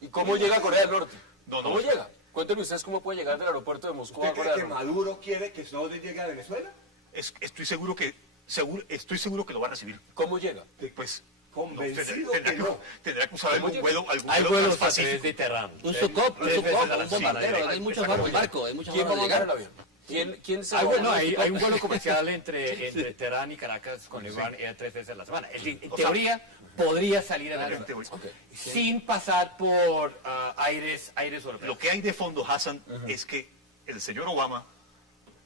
¿Y cómo llega a Corea del Norte? No, ¿Cómo no. llega? Cuéntenme ustedes cómo puede llegar del aeropuerto de Moscú a ¿Usted Corea cree del que Norte. Maduro quiere que Snowden llegue a Venezuela? Estoy seguro que lo va a recibir. ¿Cómo llega? Pues... Convencido tendrá que no. tendrá que usar algún vuelo, Hay vuelo vuelos a transpacífico. través de Teherán. Un Sukhoi, Tres veces a la un bombardero, semana. hay muchos barcos, barco, hay muchas ¿Quién va a formas de mandar el llegar. avión? ¿Quién se Hay, va a bueno, mandar? hay un vuelo comercial entre Teherán y Caracas con Irán 3 veces a la semana. En O sea, teoría, podría salir a En Venezuela. teoría. Ok. Sin pasar por aires europeos. Lo que hay de fondo, Hassan, es que el señor Obama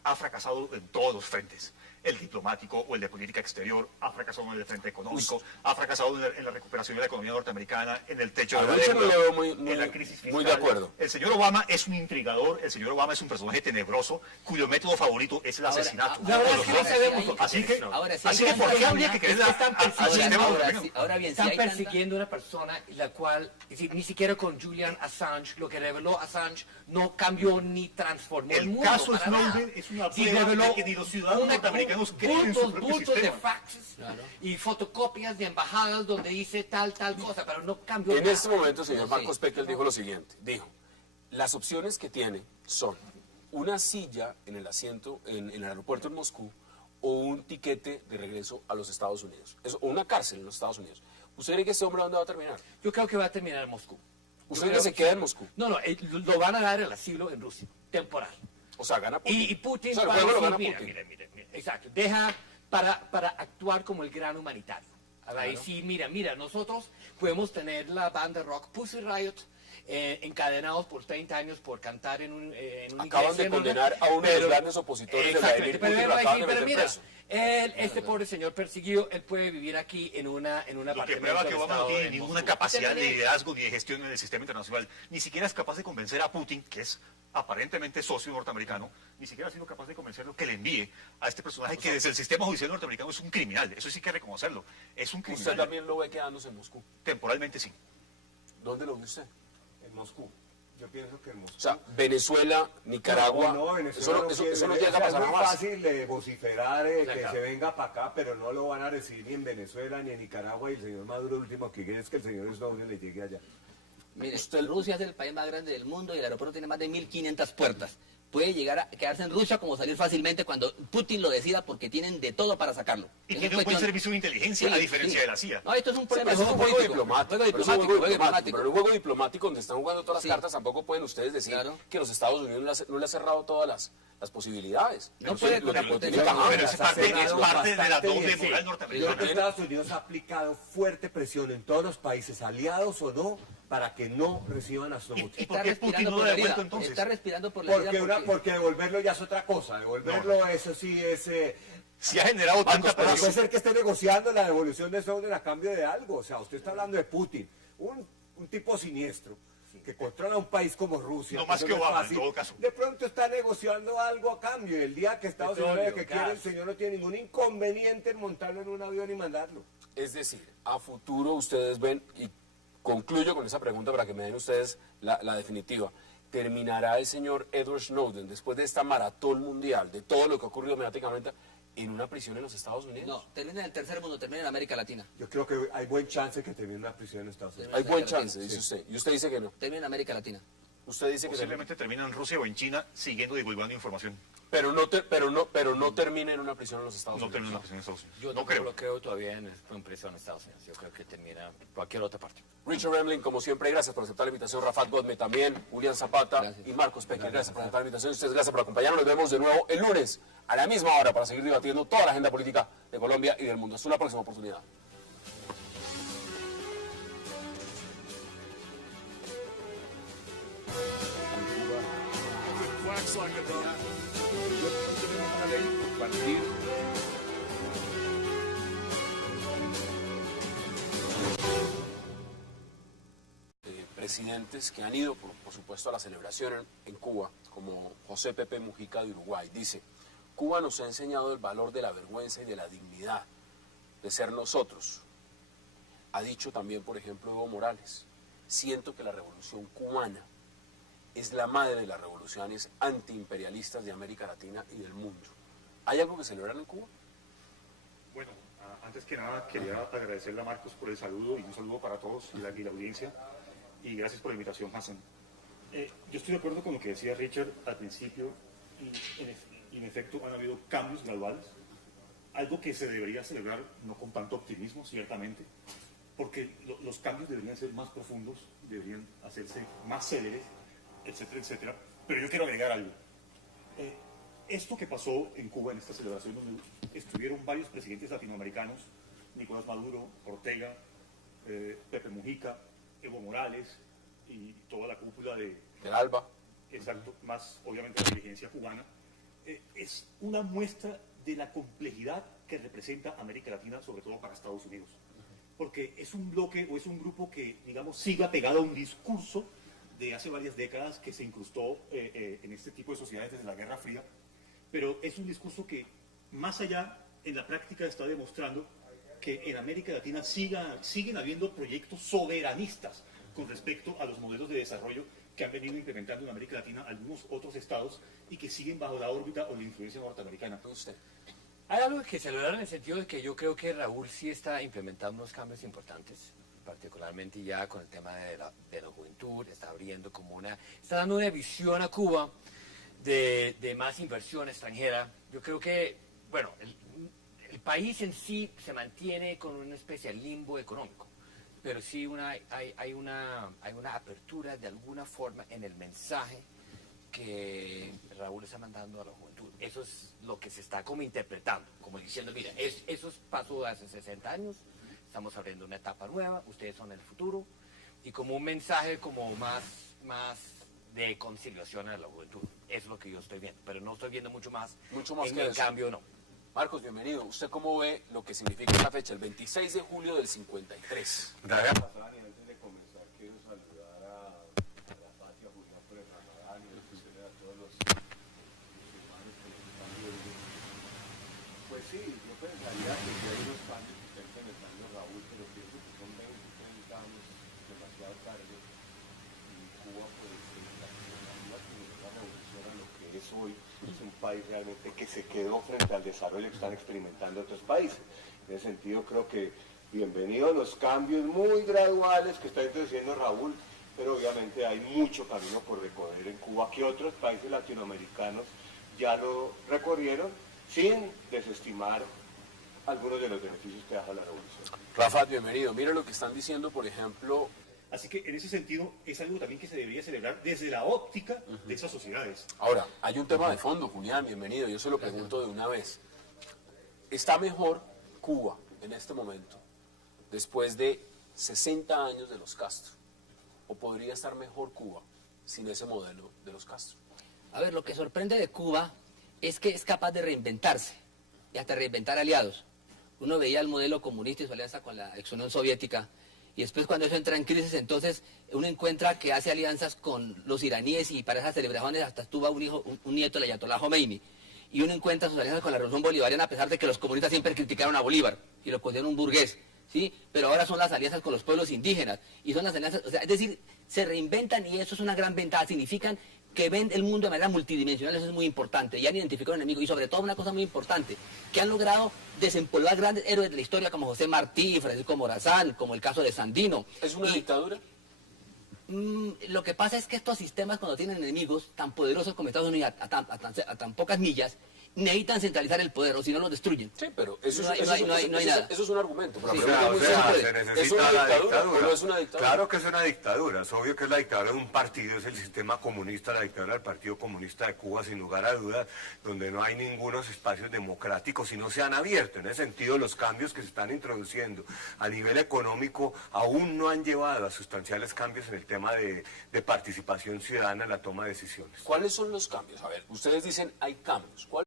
ha fracasado en todos los frentes. El diplomático o el de política exterior, ha fracasado en el frente económico, ha fracasado en la recuperación de la economía norteamericana, en el techo A de la Richard deuda, lo veo muy- en la crisis fiscal. muy de acuerdo. El señor Obama es un intrigador, el señor Obama es un personaje tenebroso, cuyo método favorito es el asesinato. la verdad es que no ahora sí sabemos hay- lo que Así que, ahora sí así hay que ¿por qué tanta- habría que querer es que están al persiguiendo sistema ahora, norteamericano? sí, ahora bien, si Están hay tanta- persiguiendo a una persona la cual, es decir, ni siquiera con Julian Assange, lo que reveló Assange no cambió ni transformó el El mundo. caso para Snowden nada. es una Sí, prueba reveló de que ni los ciudadanos norteamericanos creen en su propio bultos de sistema. faxes y fotocopias de embajadas donde dice tal cosa, pero no cambió En nada. este momento, señor Sí. Marcos Peckel dijo lo siguiente. Dijo, las opciones que tiene son una silla en el asiento en el aeropuerto en Moscú o un tiquete de regreso a los Estados Unidos. O una cárcel en los Estados Unidos. ¿Usted cree que este hombre dónde va a terminar? Yo creo que va a terminar en Moscú. ¿Usted cree que se queda en Moscú? No, lo van a dar el asilo en Rusia, temporal. O sea, gana Putin. Y Putin O sea, el va a juego lo decir, gana mira, Putin. mira, exacto, deja para actuar como el gran humanitario. A decir, mira, nosotros podemos tener la banda rock Pussy Riot encadenados por 30 años por cantar en un Acaban de condenar a uno de los grandes opositores de Vladimir Putin, lo acaban de meter mira, preso. este pobre señor perseguido, él puede vivir aquí en un Lo que apartamento prueba que del Obama no estado tiene de ninguna Moscú. capacidad de liderazgo ni de gestión en el sistema internacional. Ni siquiera es capaz de convencer a Putin, que es aparentemente socio norteamericano, ni siquiera ha sido capaz de convencerlo que le envíe a este personaje que desde el sistema judicial norteamericano es un criminal. Eso sí hay que reconocerlo. Es un ¿Usted criminal. también lo ve quedándose en Moscú? Temporalmente sí. ¿Dónde lo ve usted? En Moscú. Yo pienso que en Moscú. O sea, Venezuela, Nicaragua, No, Venezuela eso no quiere. llega a pasar Es muy jamás. fácil vociferar que Claro. se venga para acá, pero no lo van a recibir ni en Venezuela ni en Nicaragua, y el señor Maduro lo último que quiere es que el señor Snowden le llegue allá. Mire, Rusia es el país más grande del mundo y el aeropuerto tiene más de 1.500 puertas. Puede llegar a quedarse en Rusia como salir fácilmente cuando Putin lo decida porque tienen de todo para sacarlo. Y Eso tiene es un buen cuestión- servicio de inteligencia, Sí, a diferencia sí. de la CIA. No, esto es un Sí, problema. pero eso es un juego político. diplomático. Juego Pero es un juego diplomático. diplomático. Pero en un juego diplomático donde están jugando todas las Sí. cartas, tampoco pueden ustedes decir Claro. que los Estados Unidos no le ha cerrado todas las posibilidades. No Lo puede que con la tiene potencia. Cajal. Pero es parte de la Bastante doble bien, sí. moral Yo norteamericana. creo que Estados Unidos ha aplicado fuerte presión en todos los países, aliados o no, para que no reciban a Snowden. ¿Y por Está qué Putin respirando no por lo ha la herida. devuelto entonces? Está respirando por la herida Porque devolverlo ya es otra cosa. Devolverlo, eso sí es. Si ha generado tanta Puede presión. ser que esté negociando la devolución de Snowden a cambio de algo. O sea, usted está hablando de Putin, un tipo siniestro que controla un país como Rusia. No más eso que es Obama, en fácil. todo caso. De pronto está negociando algo a cambio. Y el día que Estados Unidos Petróleo, que quiere, el gas. señor no tiene ningún inconveniente en montarlo en un avión y mandarlo. Es decir, a futuro ustedes ven, y concluyo con esa pregunta para que me den ustedes la definitiva, ¿terminará el señor Edward Snowden después de esta maratón mundial, de todo lo que ha ocurrido mediáticamente, en una prisión en los Estados Unidos? No, termina en el tercer mundo, termina en América Latina. Yo creo que hay buen chance que termine una prisión en Estados Unidos. Hay buen chance, dice usted. Y usted dice que no. Termina en América Latina. Usted dice que Posiblemente termina en Rusia o en China siguiendo divulgando información. pero no termina en una prisión en los Estados No Unidos. termina en la prisión en Estados Unidos. Yo No no creo. lo creo todavía en prisión en Estados Unidos. Yo creo que termina en cualquier otra parte. Richard Remlin, como siempre, gracias por aceptar la invitación. Rafat Godme también, Julián Zapata Gracias. y Marcos Peque, gracias por aceptar la invitación. Y ustedes, gracias por acompañarnos. Nos vemos de nuevo el lunes a la misma hora para seguir debatiendo toda la agenda política de Colombia y del mundo. Hasta una próxima oportunidad. Presidentes que han ido, por supuesto, a la celebración en Cuba, como José Pepe Mujica de Uruguay, dice: Cuba nos ha enseñado el valor de la vergüenza y de la dignidad, de ser nosotros. Ha dicho también, por ejemplo, Evo Morales: siento que la revolución cubana es la madre de las revoluciones antiimperialistas de América Latina y del mundo. ¿Hay algo que celebrar en Cuba? Bueno, antes que nada quería agradecerle a Marcos por el saludo y un saludo para todos y la audiencia. Y gracias por la invitación, Hassan. Yo estoy de acuerdo con lo que decía Richard al principio y en efecto han habido cambios graduales. Algo que se debería celebrar no con tanto optimismo, ciertamente, porque los cambios deberían ser más profundos, deberían hacerse más céleres, etcétera, etcétera. Pero yo quiero agregar algo. Esto que pasó en Cuba en esta celebración, donde estuvieron varios presidentes latinoamericanos, Nicolás Maduro, Ortega, Pepe Mujica, Evo Morales y toda la cúpula Del ALBA. exacto, más obviamente la dirigencia cubana, es una muestra de la complejidad que representa América Latina, sobre todo para Estados Unidos. Porque es un bloque o es un grupo que, digamos, sigue apegado a un discurso de hace varias décadas que se incrustó en este tipo de sociedades desde la Guerra Fría, pero es un discurso que, más allá, en la práctica está demostrando que en América Latina siguen habiendo proyectos soberanistas con respecto a los modelos de desarrollo que han venido implementando en América Latina algunos otros estados y que siguen bajo la órbita o la influencia norteamericana. Usted. Hay algo que celebrar en el sentido de que yo creo que Raúl sí está implementando unos cambios importantes, particularmente ya con el tema de la juventud, está abriendo como está dando una visión a Cuba de más inversión extranjera. Yo creo que, bueno, el país en sí se mantiene con una especie de limbo económico, pero sí hay una apertura de alguna forma en el mensaje que Raúl está mandando a la juventud. Eso es lo que se está como interpretando, como diciendo, mira, eso pasó hace 60 años, estamos abriendo una etapa nueva, ustedes son el futuro, y como un mensaje como más de conciliación a la juventud. Es lo que yo estoy viendo, pero no estoy viendo mucho más que en eso. cambio no. Marcos, bienvenido. ¿Usted cómo ve lo que significa esta fecha, el 26 de julio del 53? David. Pasani, antes de comenzar, quiero saludar a la patria Julián por el Ramadán y ofrecerle a todos los hermanos que nos están viendo. Pues sí, yo pensaría que si hay unos cambios que está implementando Raúl, pero pienso que son 20, 30 años demasiado tarde. Y Cuba, pues, la alternativa que nos da la revolución a lo que es hoy, es un país realmente que se quedó frente al desarrollo que están experimentando otros países. En ese sentido, creo que bienvenidos los cambios muy graduales que está introduciendo Raúl, pero obviamente hay mucho camino por recorrer en Cuba que otros países latinoamericanos ya lo recorrieron sin desestimar algunos de los beneficios que deja la revolución. Rafa, bienvenido. Mire lo que están diciendo, por ejemplo. Así que en ese sentido es algo también que se debería celebrar desde la óptica de esas sociedades. Ahora, hay un tema de fondo, Julián, bienvenido. Yo se lo pregunto de una vez. ¿Está mejor Cuba en este momento, después de 60 años de los Castro? ¿O podría estar mejor Cuba sin ese modelo de los Castro? A ver, lo que sorprende de Cuba es que es capaz de reinventarse y hasta reinventar aliados. Uno veía el modelo comunista y su alianza con la ex Unión Soviética, y después cuando eso entra en crisis, entonces uno encuentra que hace alianzas con los iraníes y para esas celebraciones hasta tuvo un nieto del Ayatollah Khomeini. Y uno encuentra sus alianzas con la revolución bolivariana a pesar de que los comunistas siempre criticaron a Bolívar y lo consideran un burgués, ¿sí? Pero ahora son las alianzas con los pueblos indígenas y son las alianzas, o sea, es decir, se reinventan y eso es una gran ventaja, significan que ven el mundo de manera multidimensional, eso es muy importante, ya han identificado enemigos y sobre todo una cosa muy importante, que han logrado desempolvar grandes héroes de la historia como José Martí, Francisco Morazán, como el caso de Sandino. ¿Es una dictadura? Lo que pasa es que estos sistemas cuando tienen enemigos tan poderosos como Estados Unidos a tan pocas millas, necesitan centralizar el poder o si no lo destruyen. Sí, pero eso, No hay nada. Eso es un argumento. Pero Sí, la pregunta o es muy sea, simple. se ¿Es necesita una la dictadura o dictadura. no es una dictadura? Claro que es una dictadura. Es obvio que es la dictadura de un partido, es el sistema comunista, la dictadura del Partido Comunista de Cuba, sin lugar a dudas, donde no hay ningunos espacios democráticos y no se han abierto. En ese sentido, los cambios que se están introduciendo a nivel económico aún no han llevado a sustanciales cambios en el tema de participación ciudadana en la toma de decisiones. ¿Cuáles son los cambios? A ver, ustedes dicen hay cambios. ¿Cuál?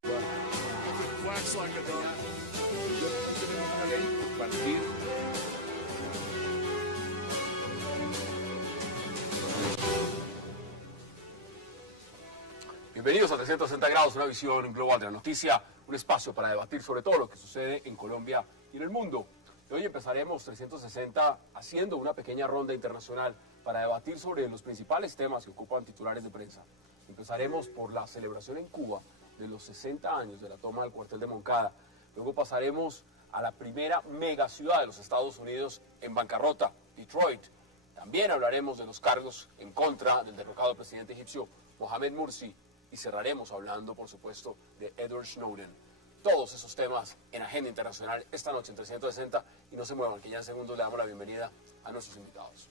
Bienvenidos a 360 grados, una visión global de la noticia, un espacio para debatir sobre todo lo que sucede en Colombia y en el mundo. Hoy empezaremos 360 haciendo una pequeña ronda internacional para debatir sobre los principales temas que ocupan titulares de prensa. Empezaremos por la celebración en Cuba de los 60 años de la toma del cuartel de Moncada. Luego pasaremos a la primera megaciudad de los Estados Unidos en bancarrota, Detroit. También hablaremos de los cargos en contra del derrocado presidente egipcio Mohamed Morsi y cerraremos hablando, por supuesto, de Edward Snowden. Todos esos temas en Agenda Internacional esta noche en 360 y no se muevan, que ya en segundos le damos la bienvenida a nuestros invitados.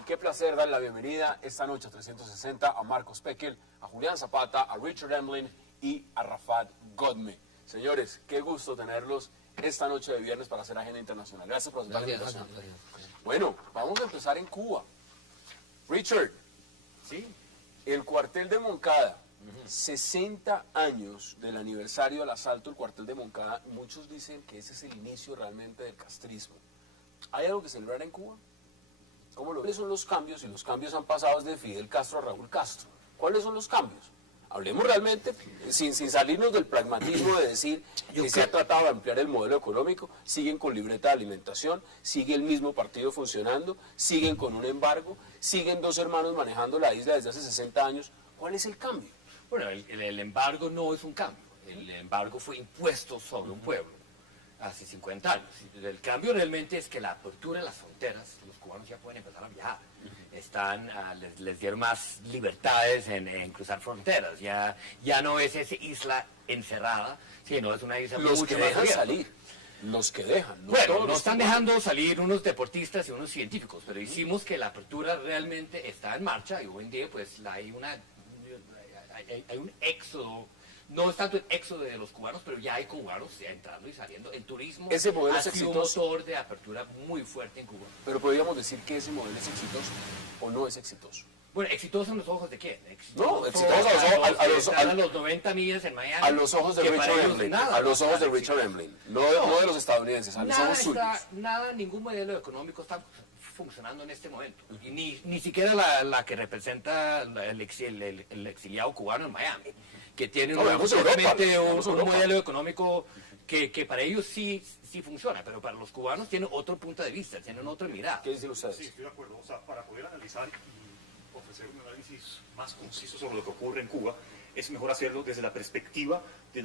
Y qué placer darle la bienvenida esta noche a 360 a Marcos Pekel, a Julián Zapata, a Richard Emlin y a Rafat Godme. Señores, qué gusto tenerlos esta noche de viernes para hacer Agenda Internacional. Gracias por aceptar la invitación. Bueno, vamos a empezar en Cuba. Richard, Sí. el cuartel de Moncada, 60 años del aniversario del asalto al cuartel de Moncada. Muchos dicen que ese es el inicio realmente del castrismo. ¿Hay algo que celebrar en Cuba? ¿Cómo lo ven? ¿Cuáles son los cambios? Y los cambios han pasado desde Fidel Castro a Raúl Castro. ¿Cuáles son los cambios? Hablemos realmente, sin salirnos del pragmatismo de decir que se ha tratado de ampliar el modelo económico, siguen con libreta de alimentación, sigue el mismo partido funcionando, siguen con un embargo, siguen dos hermanos manejando la isla desde hace 60 años. ¿Cuál es el cambio? Bueno, el embargo no es un cambio. El embargo fue impuesto sobre un pueblo hace 50 años. El cambio realmente es que la apertura de las fronteras, los cubanos ya pueden empezar a viajar. Les dieron más libertades en cruzar fronteras. Ya no es esa isla encerrada, sino es una isla Los mucho que más dejan abierta. salir. los que dejan. No Bueno, todos nos los están cubanos. dejando salir unos deportistas y unos científicos, pero hicimos que la apertura realmente está en marcha y hoy en día pues hay un éxodo, no es tanto el éxodo de los cubanos, pero ya hay cubanos ya entrando y saliendo. El turismo Ese modelo ha es sido un exitoso. motor de apertura muy fuerte en Cuba. Pero podríamos decir que ese modelo es exitoso o no es exitoso. Bueno, exitoso en los ojos de quién? No, exitoso a los- a los 90 millas en Miami. A los ojos de que para Richard ellos Emblin. nada A los ojos de está Richard exitoso. Emblin. No de los estadounidenses, a los Nada, ojos suyos. ningún modelo económico está funcionando en este momento. Y ni siquiera la que representa el exiliado cubano en Miami, que tiene No, veamos Europa, realmente veamos un Europa. modelo económico que para ellos sí funciona, pero para los cubanos tiene otro punto de vista, tienen otra mirada. ¿Qué dicen ustedes? Sí, estoy de acuerdo. O sea, para poder analizar y ofrecer un análisis más conciso sobre lo que ocurre en Cuba, es mejor hacerlo desde la perspectiva de